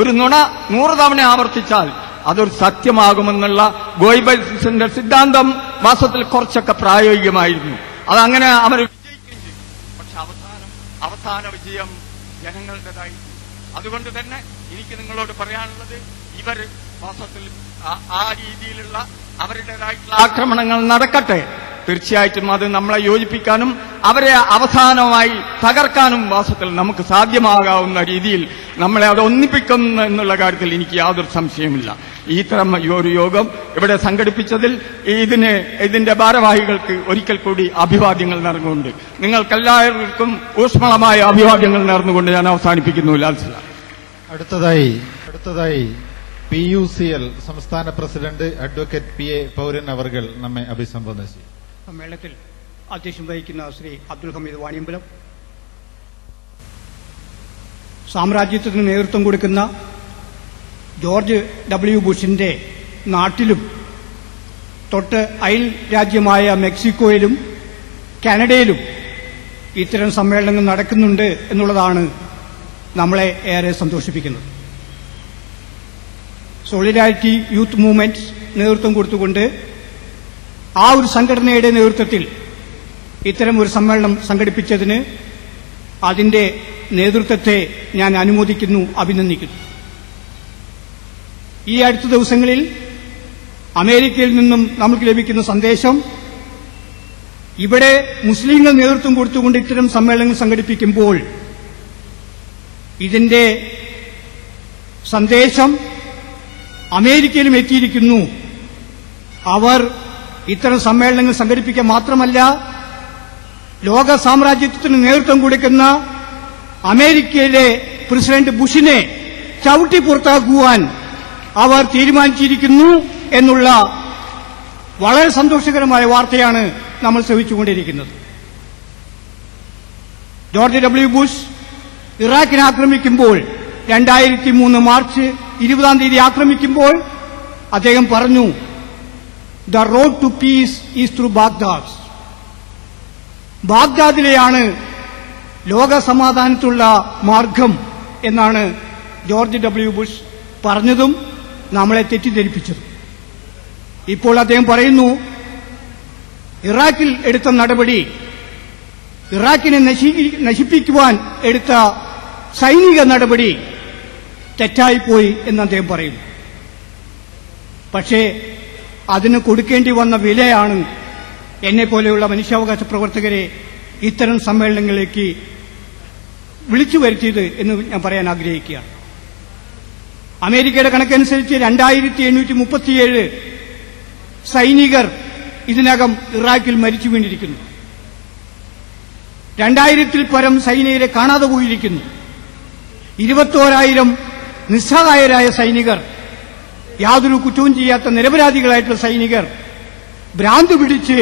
ഒരു നുണ 100 തവണ ആവർത്തിച്ചാൽ അതൊരു സത്യമാകുമെന്നുള്ള ഗോയിബൽസിന്റെ സിദ്ധാന്തം വാസ്തവത്തിൽ കുറച്ചൊക്കെ പ്രായോഗികമായിരുന്നു. അതങ്ങനെ അവർ വിജയിക്കുകയും ചെയ്തു. പക്ഷെ അവസാന വിജയം ജനങ്ങളുടേതായിരുന്നു. അതുകൊണ്ട് തന്നെ എനിക്ക് നിങ്ങളോട് പറയാനുള്ളത്, ഇവർ വാസ്തവത്തിൽ ആ രീതിയിലുള്ള അവരുടേതായിട്ടുള്ള ആക്രമണങ്ങൾ നടക്കട്ടെ. തീർച്ചയായിട്ടും അത് നമ്മളെ യോജിപ്പിക്കാനും അവരെ അവസാനമായി തകർക്കാനും വാസ്തവത്തിൽ നമുക്ക് സാധ്യമാകാവുന്ന രീതിയിൽ നമ്മളെ അത് ഒന്നിപ്പിക്കുന്നു എന്നുള്ള കാര്യത്തിൽ എനിക്ക് യാതൊരു സംശയമില്ല. ഇത്തരം ഒരു യോഗം ഇവിടെ സംഘടിപ്പിച്ചതിൽ ഇതിന്റെ ഭാരവാഹികൾക്ക് ഒരിക്കൽ കൂടി അഭിവാദ്യങ്ങൾ നേർന്നുകൊണ്ട്, നിങ്ങൾക്കെല്ലാവർക്കും ഊഷ്മളമായ അഭിവാദ്യങ്ങൾ നേർന്നുകൊണ്ട് ഞാൻ അവസാനിപ്പിക്കുന്നു. ലാൽസല. അടുത്തതായി PUCL സംസ്ഥാന പ്രസിഡന്റ് അഡ്വക്കേറ്റ് PA പൗരൻ അവർകൾ നമ്മെ അഭിസംബോധന ചെയ്യും. സമ്മേളനത്തിൽ അധ്യക്ഷം വഹിക്കുന്ന ശ്രീ അബ്ദുൽ ഹമീദ് വാണിയമ്പലം, സാമ്രാജ്യത്തിന് നേതൃത്വം കൊടുക്കുന്ന ജോർജ് W. ബുഷിന്റെ നാട്ടിലും തൊട്ട് അയൽ രാജ്യമായ മെക്സിക്കോയിലും കാനഡയിലും ഇത്തരം സമ്മേളനങ്ങൾ നടക്കുന്നുണ്ട് എന്നുള്ളതാണ് നമ്മളെ ഏറെ സന്തോഷിപ്പിക്കുന്നത്. സോളിഡാരിറ്റി യൂത്ത് മൂവ്മെന്റ് നേതൃത്വം കൊടുത്തുകൊണ്ട് ആ ഒരു സംഘടനയുടെ നേതൃത്വത്തിൽ ഇത്തരം ഒരു സമ്മേളനം സംഘടിപ്പിച്ചതിന് അതിന്റെ നേതൃത്വത്തെ ഞാൻ അനുമോദിക്കുന്നു, അഭിനന്ദിക്കുന്നു. ഈ അടുത്ത ദിവസങ്ങളിൽ അമേരിക്കയിൽ നിന്നും നമുക്ക് ലഭിക്കുന്ന സന്ദേശം, ഇവിടെ മുസ്ലിങ്ങൾ നേതൃത്വം കൊടുത്തുകൊണ്ട് ഇത്തരം സമ്മേളനങ്ങൾ സംഘടിപ്പിക്കുമ്പോൾ ഇതിന്റെ സന്ദേശം അമേരിക്കയിലും എത്തിയിരിക്കുന്നു. അവർ ഇത്തരം സമ്മേളനങ്ങൾ സംഘടിപ്പിക്കുക മാത്രമല്ല, ലോക സാമ്രാജ്യത്വത്തിന് നേതൃത്വം കൊടുക്കുന്ന അമേരിക്കയിലെ പ്രസിഡന്റ് ബുഷിനെ ചവിട്ടി പുറത്താക്കുവാൻ അവർ തീരുമാനിച്ചിരിക്കുന്നു എന്നുള്ള വളരെ സന്തോഷകരമായ വാർത്തയാണ് നമ്മൾ ശ്രവിച്ചുകൊണ്ടിരിക്കുന്നത്. ജോർജ് ഡബ്ല്യു ബുഷ് ഇറാഖിനെ ആക്രമിക്കുമ്പോൾ 2003 മാർച്ച് 20 ആക്രമിക്കുമ്പോൾ അദ്ദേഹം പറഞ്ഞു, the road to peace is through Baghdad. ബാഗ്ദാദിലെയാണ് ലോക സമാധാനത്തിലുള്ള മാർഗം എന്നാണ് ജോർജ് ഡബ്ല്യു ബുഷ് പറഞ്ഞതും നമ്മളെ തെറ്റിദ്ധരിപ്പിച്ചതും. ഇപ്പോൾ അദ്ദേഹം പറയുന്നു, ഇറാഖിൽ എടുത്ത നടപടി, ഇറാഖിനെ നശിപ്പിക്കുവാൻ എടുത്ത സൈനിക നടപടി തെറ്റായിപ്പോയി എന്ന് അദ്ദേഹം പറയുന്നു. പക്ഷേ അതിന് കൊടുക്കേണ്ടി വന്ന വിലയാണ് എന്നെപ്പോലെയുള്ള മനുഷ്യാവകാശ പ്രവർത്തകരെ ഇത്തരം സമ്മേളനങ്ങളിലേക്ക് വിളിച്ചു വരുത്തിയത് എന്ന് ഞാൻ പറയാൻ ആഗ്രഹിക്കുകയാണ്. അമേരിക്കയുടെ കണക്കനുസരിച്ച് 2837 സൈനികർ ഇതിനകം ഇറാഖിൽ മരിച്ചു വീണിരിക്കുന്നു. 2000-ൽ പരം സൈനികരെ കാണാതെ പോയിരിക്കുന്നു. 21,000 നിസ്സഹായരായ സൈനികർ, യാതൊരു കുറ്റവും ചെയ്യാത്ത നിരപരാധികളായിട്ടുള്ള സൈനികർ ഭ്രാന്ത് പിടിച്ച്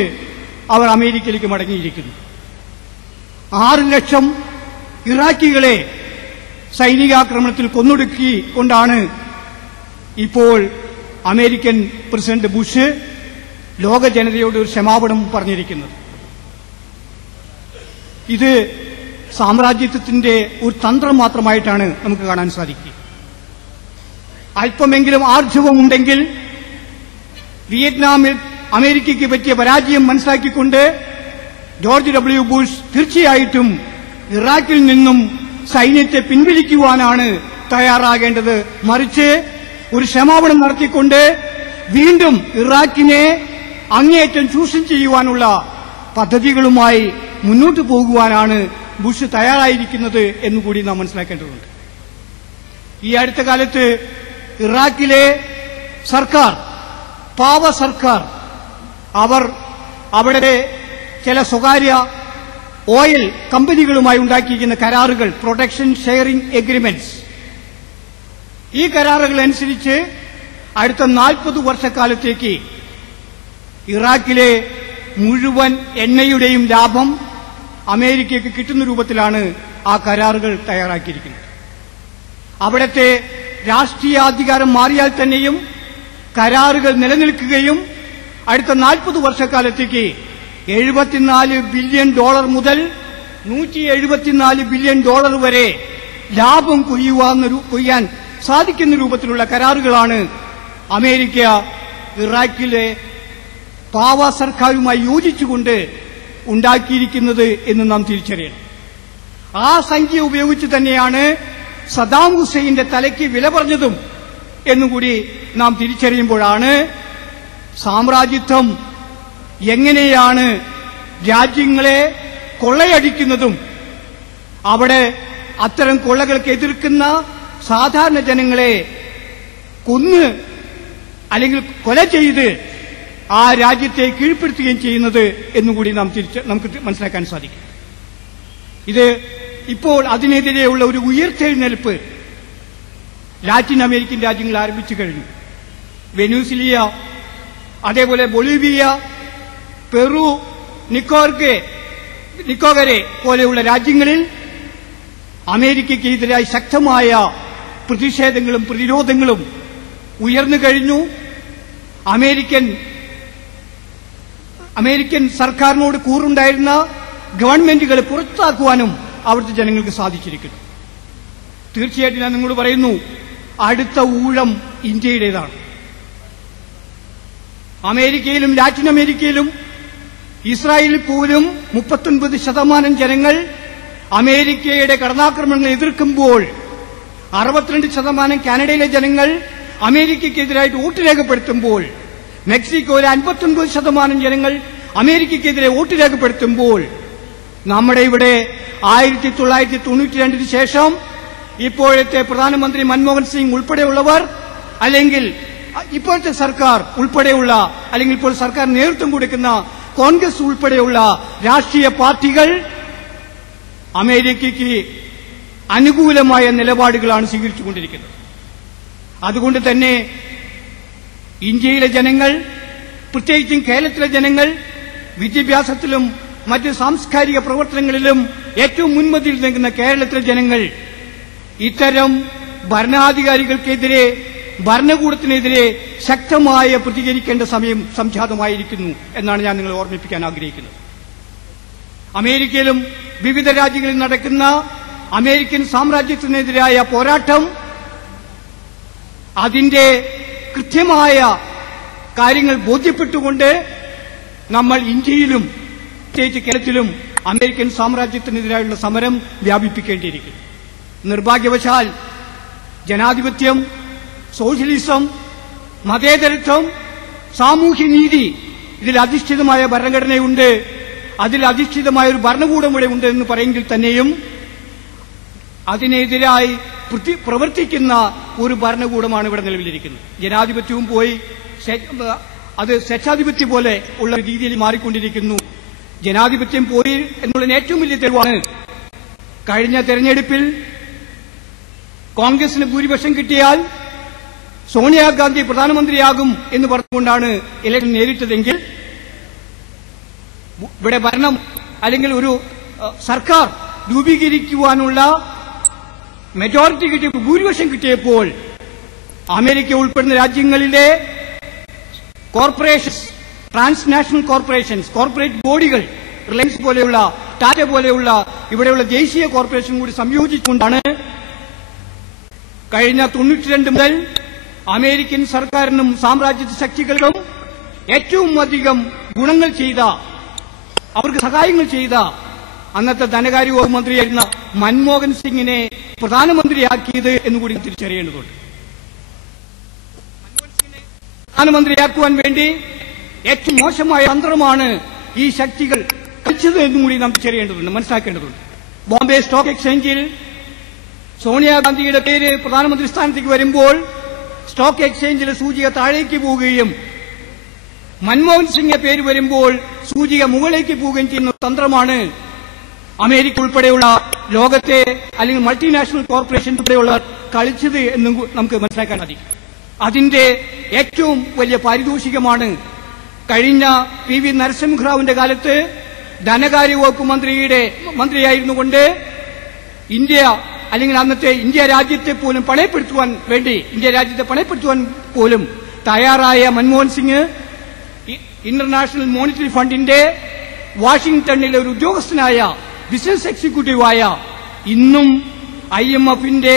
അവർ അമേരിക്കയിലേക്ക് മടങ്ങിയിരിക്കുന്നു. 6 ലക്ഷം ഇറാഖികളെ സൈനികാക്രമണത്തിൽ കൊന്നൊടുക്കിക്കൊണ്ടാണ് ഇപ്പോൾ അമേരിക്കൻ പ്രസിഡന്റ് ബുഷ് ലോക ജനതയോട് ഒരു ക്ഷമാപണം പറഞ്ഞിരിക്കുന്നത്. ഇത് സാമ്രാജ്യത്വത്തിന്റെ ഒരു തന്ത്രം മാത്രമായിട്ടാണ് നമുക്ക് കാണാൻ സാധിക്കുക. അല്പമെങ്കിലും ആർജവമുണ്ടെങ്കിൽ വിയറ്റ്നാമിൽ അമേരിക്കയ്ക്ക് പറ്റിയ പരാജയം മനസ്സിലാക്കിക്കൊണ്ട് ജോർജ് ഡബ്ല്യു ബുഷ് തീർച്ചയായിട്ടും ഇറാഖിൽ നിന്നും സൈന്യത്തെ പിൻവലിക്കുവാനാണ് തയ്യാറാകേണ്ടത്. മറിച്ച് ഒരു ക്ഷമാപണം നടത്തിക്കൊണ്ട് വീണ്ടും ഇറാഖിനെ അങ്ങേയറ്റം ചൂഷണം ചെയ്യുവാനുള്ള പദ്ധതികളുമായി മുന്നോട്ടു പോകുവാനാണ് ബുഷ് തയ്യാറായിരിക്കുന്നത് എന്നുകൂടി നാം മനസ്സിലാക്കേണ്ടതുണ്ട്. ഈ അടുത്ത കാലത്ത് ഇറാഖിലെ സർക്കാർ, പാവ സർക്കാർ, അവർ അവിടെ ചില സ്വകാര്യ ഓയിൽ കമ്പനികളുമായി ഉണ്ടാക്കിയിരിക്കുന്ന കരാറുകൾ, പ്രൊട്ടക്ഷൻ ഷെയറിംഗ് എഗ്രിമെന്റ്സ്, ഈ കരാറുകൾ അനുസരിച്ച് അടുത്ത 40 വർഷക്കാലത്തേക്ക് ഇറാഖിലെ മുഴുവൻ എണ്ണയുടെയും ലാഭം അമേരിക്കയ്ക്ക് കിട്ടുന്ന രൂപത്തിലാണ് ആ കരാറുകൾ തയ്യാറാക്കിയിരിക്കുന്നത്. അവിടത്തെ രാഷ്ട്രീയാധികാരം മാറിയാൽ തന്നെയും കരാറുകൾ നിലനിൽക്കുകയും അടുത്ത 40 വർഷക്കാലത്തേക്ക് $74 ബില്യൺ മുതൽ $174 ബില്യൺ വരെ ലാഭം കൊയ്യാൻ സാധിക്കുന്ന രൂപത്തിലുള്ള കരാറുകളാണ് അമേരിക്ക ഇറാഖിലെ പാവ സർക്കാരുമായി യോജിച്ചുകൊണ്ട് ഉണ്ടാക്കിയിരിക്കുന്നത് എന്ന് നാം തിരിച്ചറിയണം. ആ സംഖ്യ ഉപയോഗിച്ച് തന്നെയാണ് സദാം ഹുസൈന്റെ തലയ്ക്ക് വില പറഞ്ഞതും എന്നുകൂടി നാം തിരിച്ചറിയുമ്പോഴാണ് സാമ്രാജ്യത്വം എങ്ങനെയാണ് രാജ്യങ്ങളെ കൊള്ളയടിക്കുന്നതും അവിടെ അത്തരം കൊള്ളകൾക്ക് എതിർക്കുന്ന സാധാരണ ജനങ്ങളെ കൊന്ന് അല്ലെങ്കിൽ കൊല ചെയ്ത് ആ രാജ്യത്തെ കീഴ്പ്പെടുത്തുകയും ചെയ്യുന്നത് എന്നുകൂടി നമുക്ക് മനസ്സിലാക്കാൻ സാധിക്കും. ഇത് ഇപ്പോൾ അതിനെതിരെയുള്ള ഒരു ഉയർത്തെഴുന്നേൽപ്പ് ലാറ്റിൻ അമേരിക്കൻ രാജ്യങ്ങൾ ആരംഭിച്ചു കഴിഞ്ഞു. വെനസ്വേല, അതേപോലെ ബൊളീവിയ, പെറു, നിക്കോഗരെ പോലെയുള്ള രാജ്യങ്ങളിൽ അമേരിക്കയ്ക്കെതിരായി ശക്തമായ പ്രതിഷേധങ്ങളും പ്രതിരോധങ്ങളും ഉയർന്നു കഴിഞ്ഞു. അമേരിക്കൻ സർക്കാരിനോട് കൂറുണ്ടായിരുന്ന ഗവൺമെന്റുകളെ പുറത്താക്കുവാനും അവിടുത്തെ ജനങ്ങൾക്ക് സാധിച്ചിരിക്കുന്നു. തീർച്ചയായിട്ടും ഞാൻ നിങ്ങളോട് പറയുന്നു, അടുത്ത ഊഴം ഇന്ത്യയുടേതാണ്. അമേരിക്കയിലും ലാറ്റിൻ അമേരിക്കയിലും ഇസ്രായേലിൽ പോലും 39% ജനങ്ങൾ അമേരിക്കയുടെ കടന്നാക്രമണങ്ങൾ എതിർക്കുമ്പോൾ 62% കാനഡയിലെ ജനങ്ങൾ അമേരിക്കയ്ക്കെതിരായിട്ട് വോട്ട് രേഖപ്പെടുത്തുമ്പോൾ മെക്സിക്കോയിലെ 59% ജനങ്ങൾ അമേരിക്കയ്ക്കെതിരെ വോട്ട് രേഖപ്പെടുത്തുമ്പോൾ നമ്മുടെ ഇവിടെ 1992 ശേഷം ഇപ്പോഴത്തെ പ്രധാനമന്ത്രി മൻമോഹൻ സിംഗ് ഉൾപ്പെടെയുള്ളവർ അല്ലെങ്കിൽ ഇപ്പോഴത്തെ സർക്കാർ ഉൾപ്പെടെയുള്ള അല്ലെങ്കിൽ ഇപ്പോൾ സർക്കാർ നേതൃത്വം കൊടുക്കുന്ന കോൺഗ്രസ് ഉൾപ്പെടെയുള്ള രാഷ്ട്രീയ പാർട്ടികൾ അമേരിക്കയ്ക്ക് അനുകൂലമായ നിലപാടുകളാണ് സ്വീകരിച്ചുകൊണ്ടിരിക്കുന്നത്. അതുകൊണ്ട് തന്നെ ഇന്ത്യയിലെ ജനങ്ങൾ, പ്രത്യേകിച്ചും കേരളത്തിലെ ജനങ്ങൾ വിദ്യാഭ്യാസത്തിലും മറ്റ് സാംസ്കാരിക പ്രവർത്തനങ്ങളിലും ഏറ്റവും മുൻപന്തിയിൽ നിൽക്കുന്ന കേരളത്തിലെ ജനങ്ങൾ ഇത്തരം ഭരണാധികാരികൾക്കെതിരെ, ഭരണകൂടത്തിനെതിരെ ശക്തമായ പ്രതികരിക്കേണ്ട സമയം സംജാതമായിരിക്കുന്നു എന്നാണ് ഞാൻ നിങ്ങളെ ഓർമ്മിപ്പിക്കാൻ ആഗ്രഹിക്കുന്നത്. അമേരിക്കയിലും വിവിധ രാജ്യങ്ങളിൽ നടക്കുന്ന അമേരിക്കൻ സാമ്രാജ്യത്തിനെതിരായ പോരാട്ടം അതിന്റെ കൃത്യമായ കാര്യങ്ങൾ ബോധ്യപ്പെട്ടുകൊണ്ട് നമ്മൾ ഇന്ത്യയിലും പ്രത്യേകിച്ച് കേരളത്തിലും അമേരിക്കൻ സാമ്രാജ്യത്തിനെതിരായുള്ള സമരം വ്യാപിപ്പിക്കേണ്ടിയിരിക്കുന്നു. നിർഭാഗ്യവശാൽ ജനാധിപത്യം, സോഷ്യലിസം, മതേതരത്വം, സാമൂഹ്യനീതി ഇതിൽ അധിഷ്ഠിതമായ ഭരണഘടനയുണ്ട്, അതിൽ അധിഷ്ഠിതമായ ഒരു ഭരണകൂടം ഇവിടെ ഉണ്ട് എന്ന് പറയുമെങ്കിൽ തന്നെയും അതിനെതിരായി പ്രവർത്തിക്കുന്ന ഒരു ഭരണകൂടമാണ് ഇവിടെ നിലവിലിരിക്കുന്നത്. ജനാധിപത്യവും പോയി അത് സ്വേച്ഛാധിപത്യം പോലെ ഉള്ള രീതിയിൽ മാറിക്കൊണ്ടിരിക്കുന്നു. ജനാധിപത്യം പോയി എന്നുള്ളതിന് ഏറ്റവും വലിയ തെളിവാണ് കഴിഞ്ഞ തെരഞ്ഞെടുപ്പിൽ കോൺഗ്രസിന് ഭൂരിപക്ഷം കിട്ടിയാൽ സോണിയാഗാന്ധി പ്രധാനമന്ത്രിയാകും എന്ന് പറഞ്ഞുകൊണ്ടാണ് ഇലക്ഷൻ നേരിട്ടതെങ്കിൽ ഇവിടെ ഭരണം അല്ലെങ്കിൽ ഒരു സർക്കാർ രൂപീകരിക്കുവാനുള്ള മെജോറിറ്റി കിട്ടിയ ഭൂരിപക്ഷം കിട്ടിയപ്പോൾ അമേരിക്ക ഉൾപ്പെടുന്ന രാജ്യങ്ങളിലെ കോർപ്പറേഷൻസ്, ട്രാൻസ്നാഷണൽ കോർപ്പറേഷൻസ്, കോർപ്പറേറ്റ് ബോഡികൾ, റിലയൻസ് പോലെയുള്ള, ടാറ്റ പോലെയുള്ള ഇവിടെയുള്ള ദേശീയ കോർപ്പറേഷൻ കൂടി സംയോജിച്ചുകൊണ്ടാണ് കഴിഞ്ഞ 92 മുതൽ അമേരിക്കൻ സർക്കാരിനും സാമ്രാജ്യ ശക്തികൾക്കും ഏറ്റവും അധികം ഗുണങ്ങൾ ചെയ്ത, അവർക്ക് സഹായങ്ങൾ ചെയ്ത അന്നത്തെ ധനകാര്യ വകുപ്പ് മന്ത്രിയായിരുന്ന മൻമോഹൻ സിംഗിനെ പ്രധാനമന്ത്രിയാക്കിയത് എന്നുകൂടി തിരിച്ചറിയേണ്ടതുണ്ട്. പ്രധാനമന്ത്രിയാക്കുവാൻ വേണ്ടി ഏറ്റവും മോശമായ തന്ത്രമാണ് ഈ ശക്തികൾ കളിച്ചത് എന്നും കൂടി നാം തിരിച്ചറിയേണ്ടതുണ്ട്, മനസ്സിലാക്കേണ്ടതുണ്ട്. ബോംബെ സ്റ്റോക്ക് എക്സ്ചേഞ്ചിൽ സോണിയാഗാന്ധിയുടെ പേര് പ്രധാനമന്ത്രി സ്ഥാനത്തേക്ക് വരുമ്പോൾ സ്റ്റോക്ക് എക്സ്ചേഞ്ചിലെ സൂചിക താഴേക്ക് പോവുകയും മൻമോഹൻ സിംഗിന്റെ പേര് വരുമ്പോൾ സൂചിക മുകളിലേക്ക് പോവുകയും ചെയ്യുന്ന തന്ത്രമാണ് അമേരിക്ക ഉൾപ്പെടെയുള്ള ലോകത്തെ അല്ലെങ്കിൽ മൾട്ടിനാഷണൽ കോർപ്പറേഷൻ ഉൾപ്പെടെയുള്ള കളിച്ചത് എന്നും നമുക്ക് മനസ്സിലാക്കാൻ സാധിക്കും. അതിന്റെ ഏറ്റവും വലിയ പാരിതോഷികമാണ് കഴിഞ്ഞ PV നരസിംഹറാവുവിന്റെ കാലത്ത് ധനകാര്യ വകുപ്പ് മന്ത്രിയായിരുന്നുകൊണ്ട് ഇന്ത്യ അല്ലെങ്കിൽ അന്നത്തെ ഇന്ത്യ രാജ്യത്തെ പോലും പണയപ്പെടുത്തുവാൻ വേണ്ടി, ഇന്ത്യ രാജ്യത്തെ പണയപ്പെടുത്തുവാൻ പോലും തയ്യാറായ മൻമോഹൻ സിംഗ് ഇന്റർനാഷണൽ മോണിറ്ററി ഫണ്ടിന്റെ വാഷിംഗ്ടണിലെ ഒരു ഉദ്യോഗസ്ഥനായ, ബിസിനസ് എക്സിക്യൂട്ടീവായ, ഇന്നും IMFന്റെ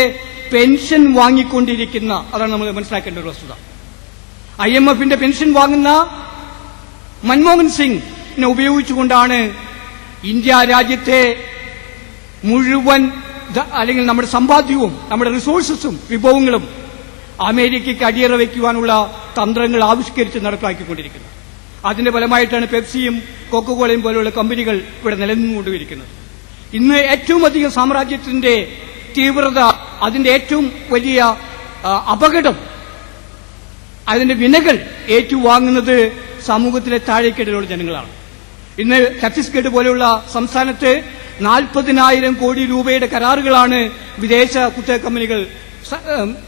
പെൻഷൻ വാങ്ങിക്കൊണ്ടിരിക്കുന്ന, അതാണ് നമ്മൾ മനസ്സിലാക്കേണ്ട ഒരു വസ്തുത. IMFന്റെ പെൻഷൻ വാങ്ങുന്ന മൻമോഹൻ സിംഗിനെ ഉപയോഗിച്ചുകൊണ്ടാണ് ഇന്ത്യ രാജ്യത്തെ മുഴുവൻ അല്ലെങ്കിൽ നമ്മുടെ സമ്പാദ്യവും നമ്മുടെ റിസോഴ്സസും വിഭവങ്ങളും അമേരിക്കയ്ക്ക് അടിയറ വയ്ക്കുവാനുള്ള തന്ത്രങ്ങൾ ആവിഷ്കരിച്ച് നടപ്പാക്കിക്കൊണ്ടിരിക്കുന്നത്. അതിന്റെ ഫലമായിട്ടാണ് പെപ്സിയും കൊക്കോകോളയും പോലെയുള്ള കമ്പനികൾ ഇവിടെ നിലനിന്നുകൊണ്ടിരിക്കുന്നത്. ഇന്ന് ഏറ്റവും അധികം സാമ്രാജ്യത്തിന്റെ തീവ്രത, അതിന്റെ ഏറ്റവും വലിയ അപകടം, അതിന്റെ വിനകൾ ഏറ്റുവാങ്ങുന്നത് സമൂഹത്തിലെ താഴേക്കിടയിലുള്ള ജനങ്ങളാണ്. ഇന്ന് ഛത്തീസ്ഗഡ് പോലെയുള്ള സംസ്ഥാനത്ത് 40,000 കോടി രൂപയുടെ കരാറുകളാണ് വിദേശ കുത്തക കമ്പനികൾ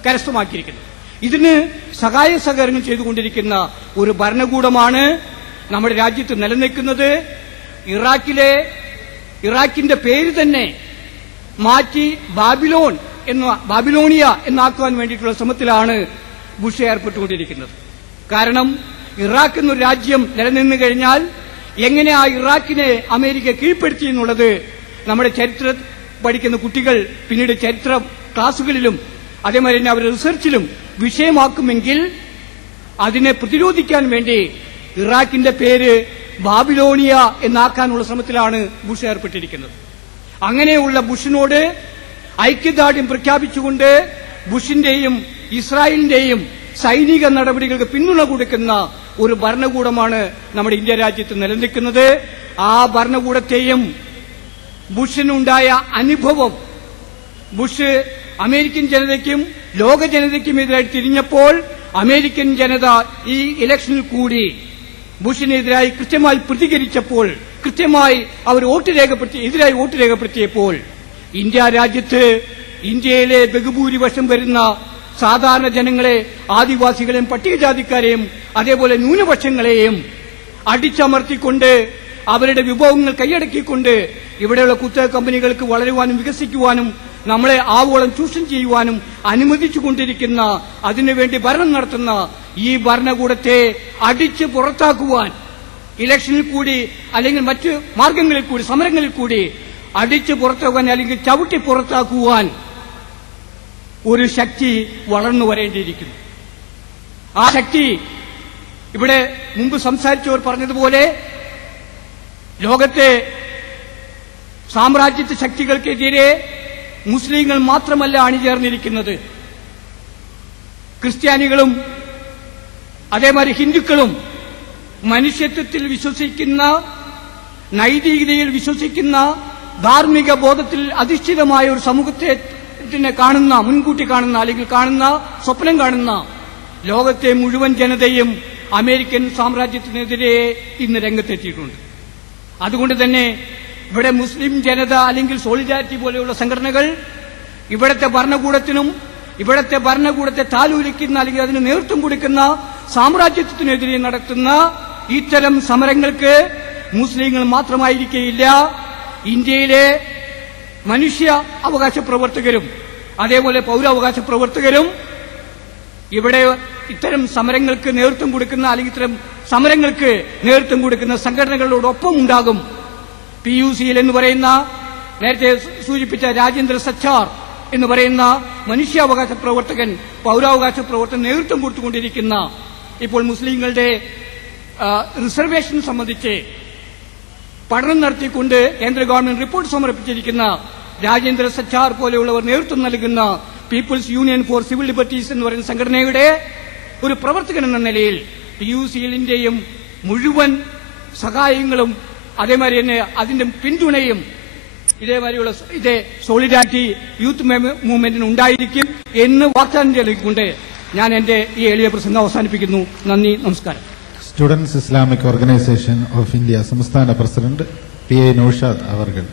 കരസ്ഥമാക്കിയിരിക്കുന്നത്. ഇതിന് സഹായ സഹകരണം ചെയ്തുകൊണ്ടിരിക്കുന്ന ഒരു ഭരണകൂടമാണ് നമ്മുടെ രാജ്യത്ത് നിലനിൽക്കുന്നത്. ഇറാഖിന്റെ പേര് തന്നെ മാറ്റി ബാബിലോണിയ എന്നാക്കുവാൻ വേണ്ടിയിട്ടുള്ള ശ്രമത്തിലാണ് ബുഷ് ഏർപ്പെട്ടുകൊണ്ടിരിക്കുന്നത്. കാരണം ഇറാഖ് എന്നൊരു രാജ്യം നിലനിന്നു കഴിഞ്ഞാൽ എങ്ങനെ ആ ഇറാഖിനെ അമേരിക്ക കീഴ്പ്പെടുത്തി എന്നുള്ളത് നമ്മുടെ ചരിത്രം പഠിക്കുന്ന കുട്ടികൾ പിന്നീട് ചരിത്ര ക്ലാസുകളിലും അതേമാതിരി തന്നെ അവരുടെ റിസർച്ചിലും വിഷയമാക്കുമെങ്കിൽ അതിനെ പ്രതിരോധിക്കാൻ വേണ്ടി ഇറാഖിന്റെ പേര് ബാബിലോണിയ എന്നാക്കാനുള്ള ശ്രമത്തിലാണ് ബുഷ് ഏർപ്പെട്ടിരിക്കുന്നത്. അങ്ങനെയുള്ള ബുഷിനോട് ഐക്യദാർഢ്യം പ്രഖ്യാപിച്ചുകൊണ്ട് ബുഷിന്റെയും ഇസ്രായേലിന്റെയും സൈനിക നടപടികൾക്ക് പിന്തുണ കൊടുക്കുന്ന ഒരു ഭരണകൂടമാണ് നമ്മുടെ ഇന്ത്യ രാജ്യത്ത് നിലനിൽക്കുന്നത്. ആ ഭരണകൂടത്തെയും ബുഷിനുണ്ടായ അനുഭവം, ബുഷ് അമേരിക്കൻ ജനതയ്ക്കും ലോക ജനതയ്ക്കും എതിരായി തിരിഞ്ഞപ്പോൾ അമേരിക്കൻ ജനത ഈ ഇലക്ഷനിൽ കൂടി ബുഷിനെതിരായി കൃത്യമായി പ്രതികരിച്ചപ്പോൾ, കൃത്യമായി അവർ എതിരായി വോട്ട് രേഖപ്പെടുത്തിയപ്പോൾ ഇന്ത്യ രാജ്യത്ത് ഇന്ത്യയിലെ ബഹുഭൂരിപക്ഷം വരുന്ന സാധാരണ ജനങ്ങളെ, ആദിവാസികളെയും പട്ടികജാതിക്കാരെയും അതേപോലെ ന്യൂനപക്ഷങ്ങളെയും അടിച്ചമർത്തിക്കൊണ്ട് അവരുടെ വിഭവങ്ങൾ കൈയടക്കിക്കൊണ്ട് ഇവിടെയുള്ള കുത്തക കമ്പനികൾക്ക് വളരുവാനും വികസിക്കുവാനും നമ്മളെ ആവോളം ചൂഷണം ചെയ്യുവാനും അനുവദിച്ചുകൊണ്ടിരിക്കുന്ന, അതിനുവേണ്ടി ഭരണം നടത്തുന്ന ഈ ഭരണകൂടത്തെ അടിച്ച് പുറത്താക്കുവാൻ ഇലക്ഷനിൽ കൂടി അല്ലെങ്കിൽ മറ്റ് മാർഗങ്ങളിൽ കൂടി, സമരങ്ങളിൽ കൂടി അടിച്ച് പുറത്താക്കുവാൻ അല്ലെങ്കിൽ ചവിട്ടി പുറത്താക്കുവാൻ ഒരു ശക്തി വളർന്നു വരേണ്ടിയിരിക്കുന്നു. ആ ശക്തി ഇവിടെ മുമ്പ് സംസാരിച്ചവർ പറഞ്ഞതുപോലെ ലോകത്തെ സാമ്രാജ്യത്വ ശക്തികൾക്കെതിരെ മുസ്ലിങ്ങൾ മാത്രമല്ല അണിചേർന്നിരിക്കുന്നത്. ക്രിസ്ത്യാനികളും അതേമാതിരി ഹിന്ദുക്കളും മനുഷ്യത്വത്തിൽ വിശ്വസിക്കുന്ന, നൈതികതയിൽ വിശ്വസിക്കുന്ന, ധാർമ്മിക ബോധത്തിൽ അധിഷ്ഠിതമായ ഒരു സമൂഹത്തെ കാണുന്ന, മുൻകൂട്ടി കാണുന്ന അല്ലെങ്കിൽ സ്വപ്നം കാണുന്ന ലോകത്തെ മുഴുവൻ ജനതയും അമേരിക്കൻ സാമ്രാജ്യത്തിനെതിരെ ഇന്ന് രംഗത്തെത്തിയിട്ടുണ്ട്. അതുകൊണ്ട് തന്നെ ഇവിടെ മുസ്ലിം ജനത അല്ലെങ്കിൽ സോളിഡാരിറ്റി പോലെയുള്ള സംഘടനകൾ ഇവിടത്തെ ഭരണകൂടത്തിനും ഇവിടത്തെ ഭരണകൂടത്തെ താലൂലിക്കുന്ന അല്ലെങ്കിൽ അതിന് നേതൃത്വം കൊടുക്കുന്ന സാമ്രാജ്യത്വത്തിനെതിരെ നടത്തുന്ന ഇത്തരം സമരങ്ങൾക്ക് മുസ്ലിങ്ങൾ മാത്രമായിരിക്കുകയില്ല, ഇന്ത്യയിലെ മനുഷ്യ അവകാശ പ്രവർത്തകരും അതേപോലെ പൌരാവകാശ പ്രവർത്തകരും ഇവിടെ ഇത്തരം സമരങ്ങൾക്ക് നേതൃത്വം കൊടുക്കുന്ന അല്ലെങ്കിൽ ഇത്തരം സമരങ്ങൾക്ക് നേതൃത്വം കൊടുക്കുന്ന സംഘടനകളോടൊപ്പം ഉണ്ടാകും. PUCL എന്ന് പറയുന്ന, നേരത്തെ സൂചിപ്പിച്ച രാജേന്ദ്ര സച്ചാർ എന്ന് പറയുന്ന മനുഷ്യാവകാശ പ്രവർത്തകൻ, പൌരാവകാശ പ്രവർത്തകൻ നേതൃത്വം കൊടുത്തുകൊണ്ടിരിക്കുന്ന, ഇപ്പോൾ മുസ്ലിങ്ങളുടെ റിസർവേഷൻ സംബന്ധിച്ച് പഠനം നടത്തിക്കൊണ്ട് കേന്ദ്ര ഗവൺമെന്റ് റിപ്പോർട്ട് സമർപ്പിച്ചിരിക്കുന്ന രാജേന്ദ്ര സച്ചാർ പോലെയുള്ളവർ നേതൃത്വം നൽകുന്ന People's Union for Civil Liberties എന്ന് പറയുന്ന സംഘടനയുടെ ഒരു പ്രവർത്തകൻ എന്ന നിലയിൽ PUCL-ന്റെയും മുഴുവൻ സഹായങ്ങളും അതേമാതിരി തന്നെ അതിന്റെ പിന്തുണയും ഇതേമാതിരിയുള്ള സോളിഡാരിറ്റി യൂത്ത് മൂവ്മെന്റിന് ഉണ്ടായിരിക്കും എന്ന് വാഗ്ദാനം ചെയ്തുകൊണ്ട് ഞാൻ എന്റെ ഈ എളിയ പ്രസംഗം അവസാനിപ്പിക്കുന്നു. നന്ദി, നമസ്കാരം. Students Islamic organisation of India സംസ്ഥാന പ്രസിഡന്റ് PA നൌഷാദ് അവർകൾ.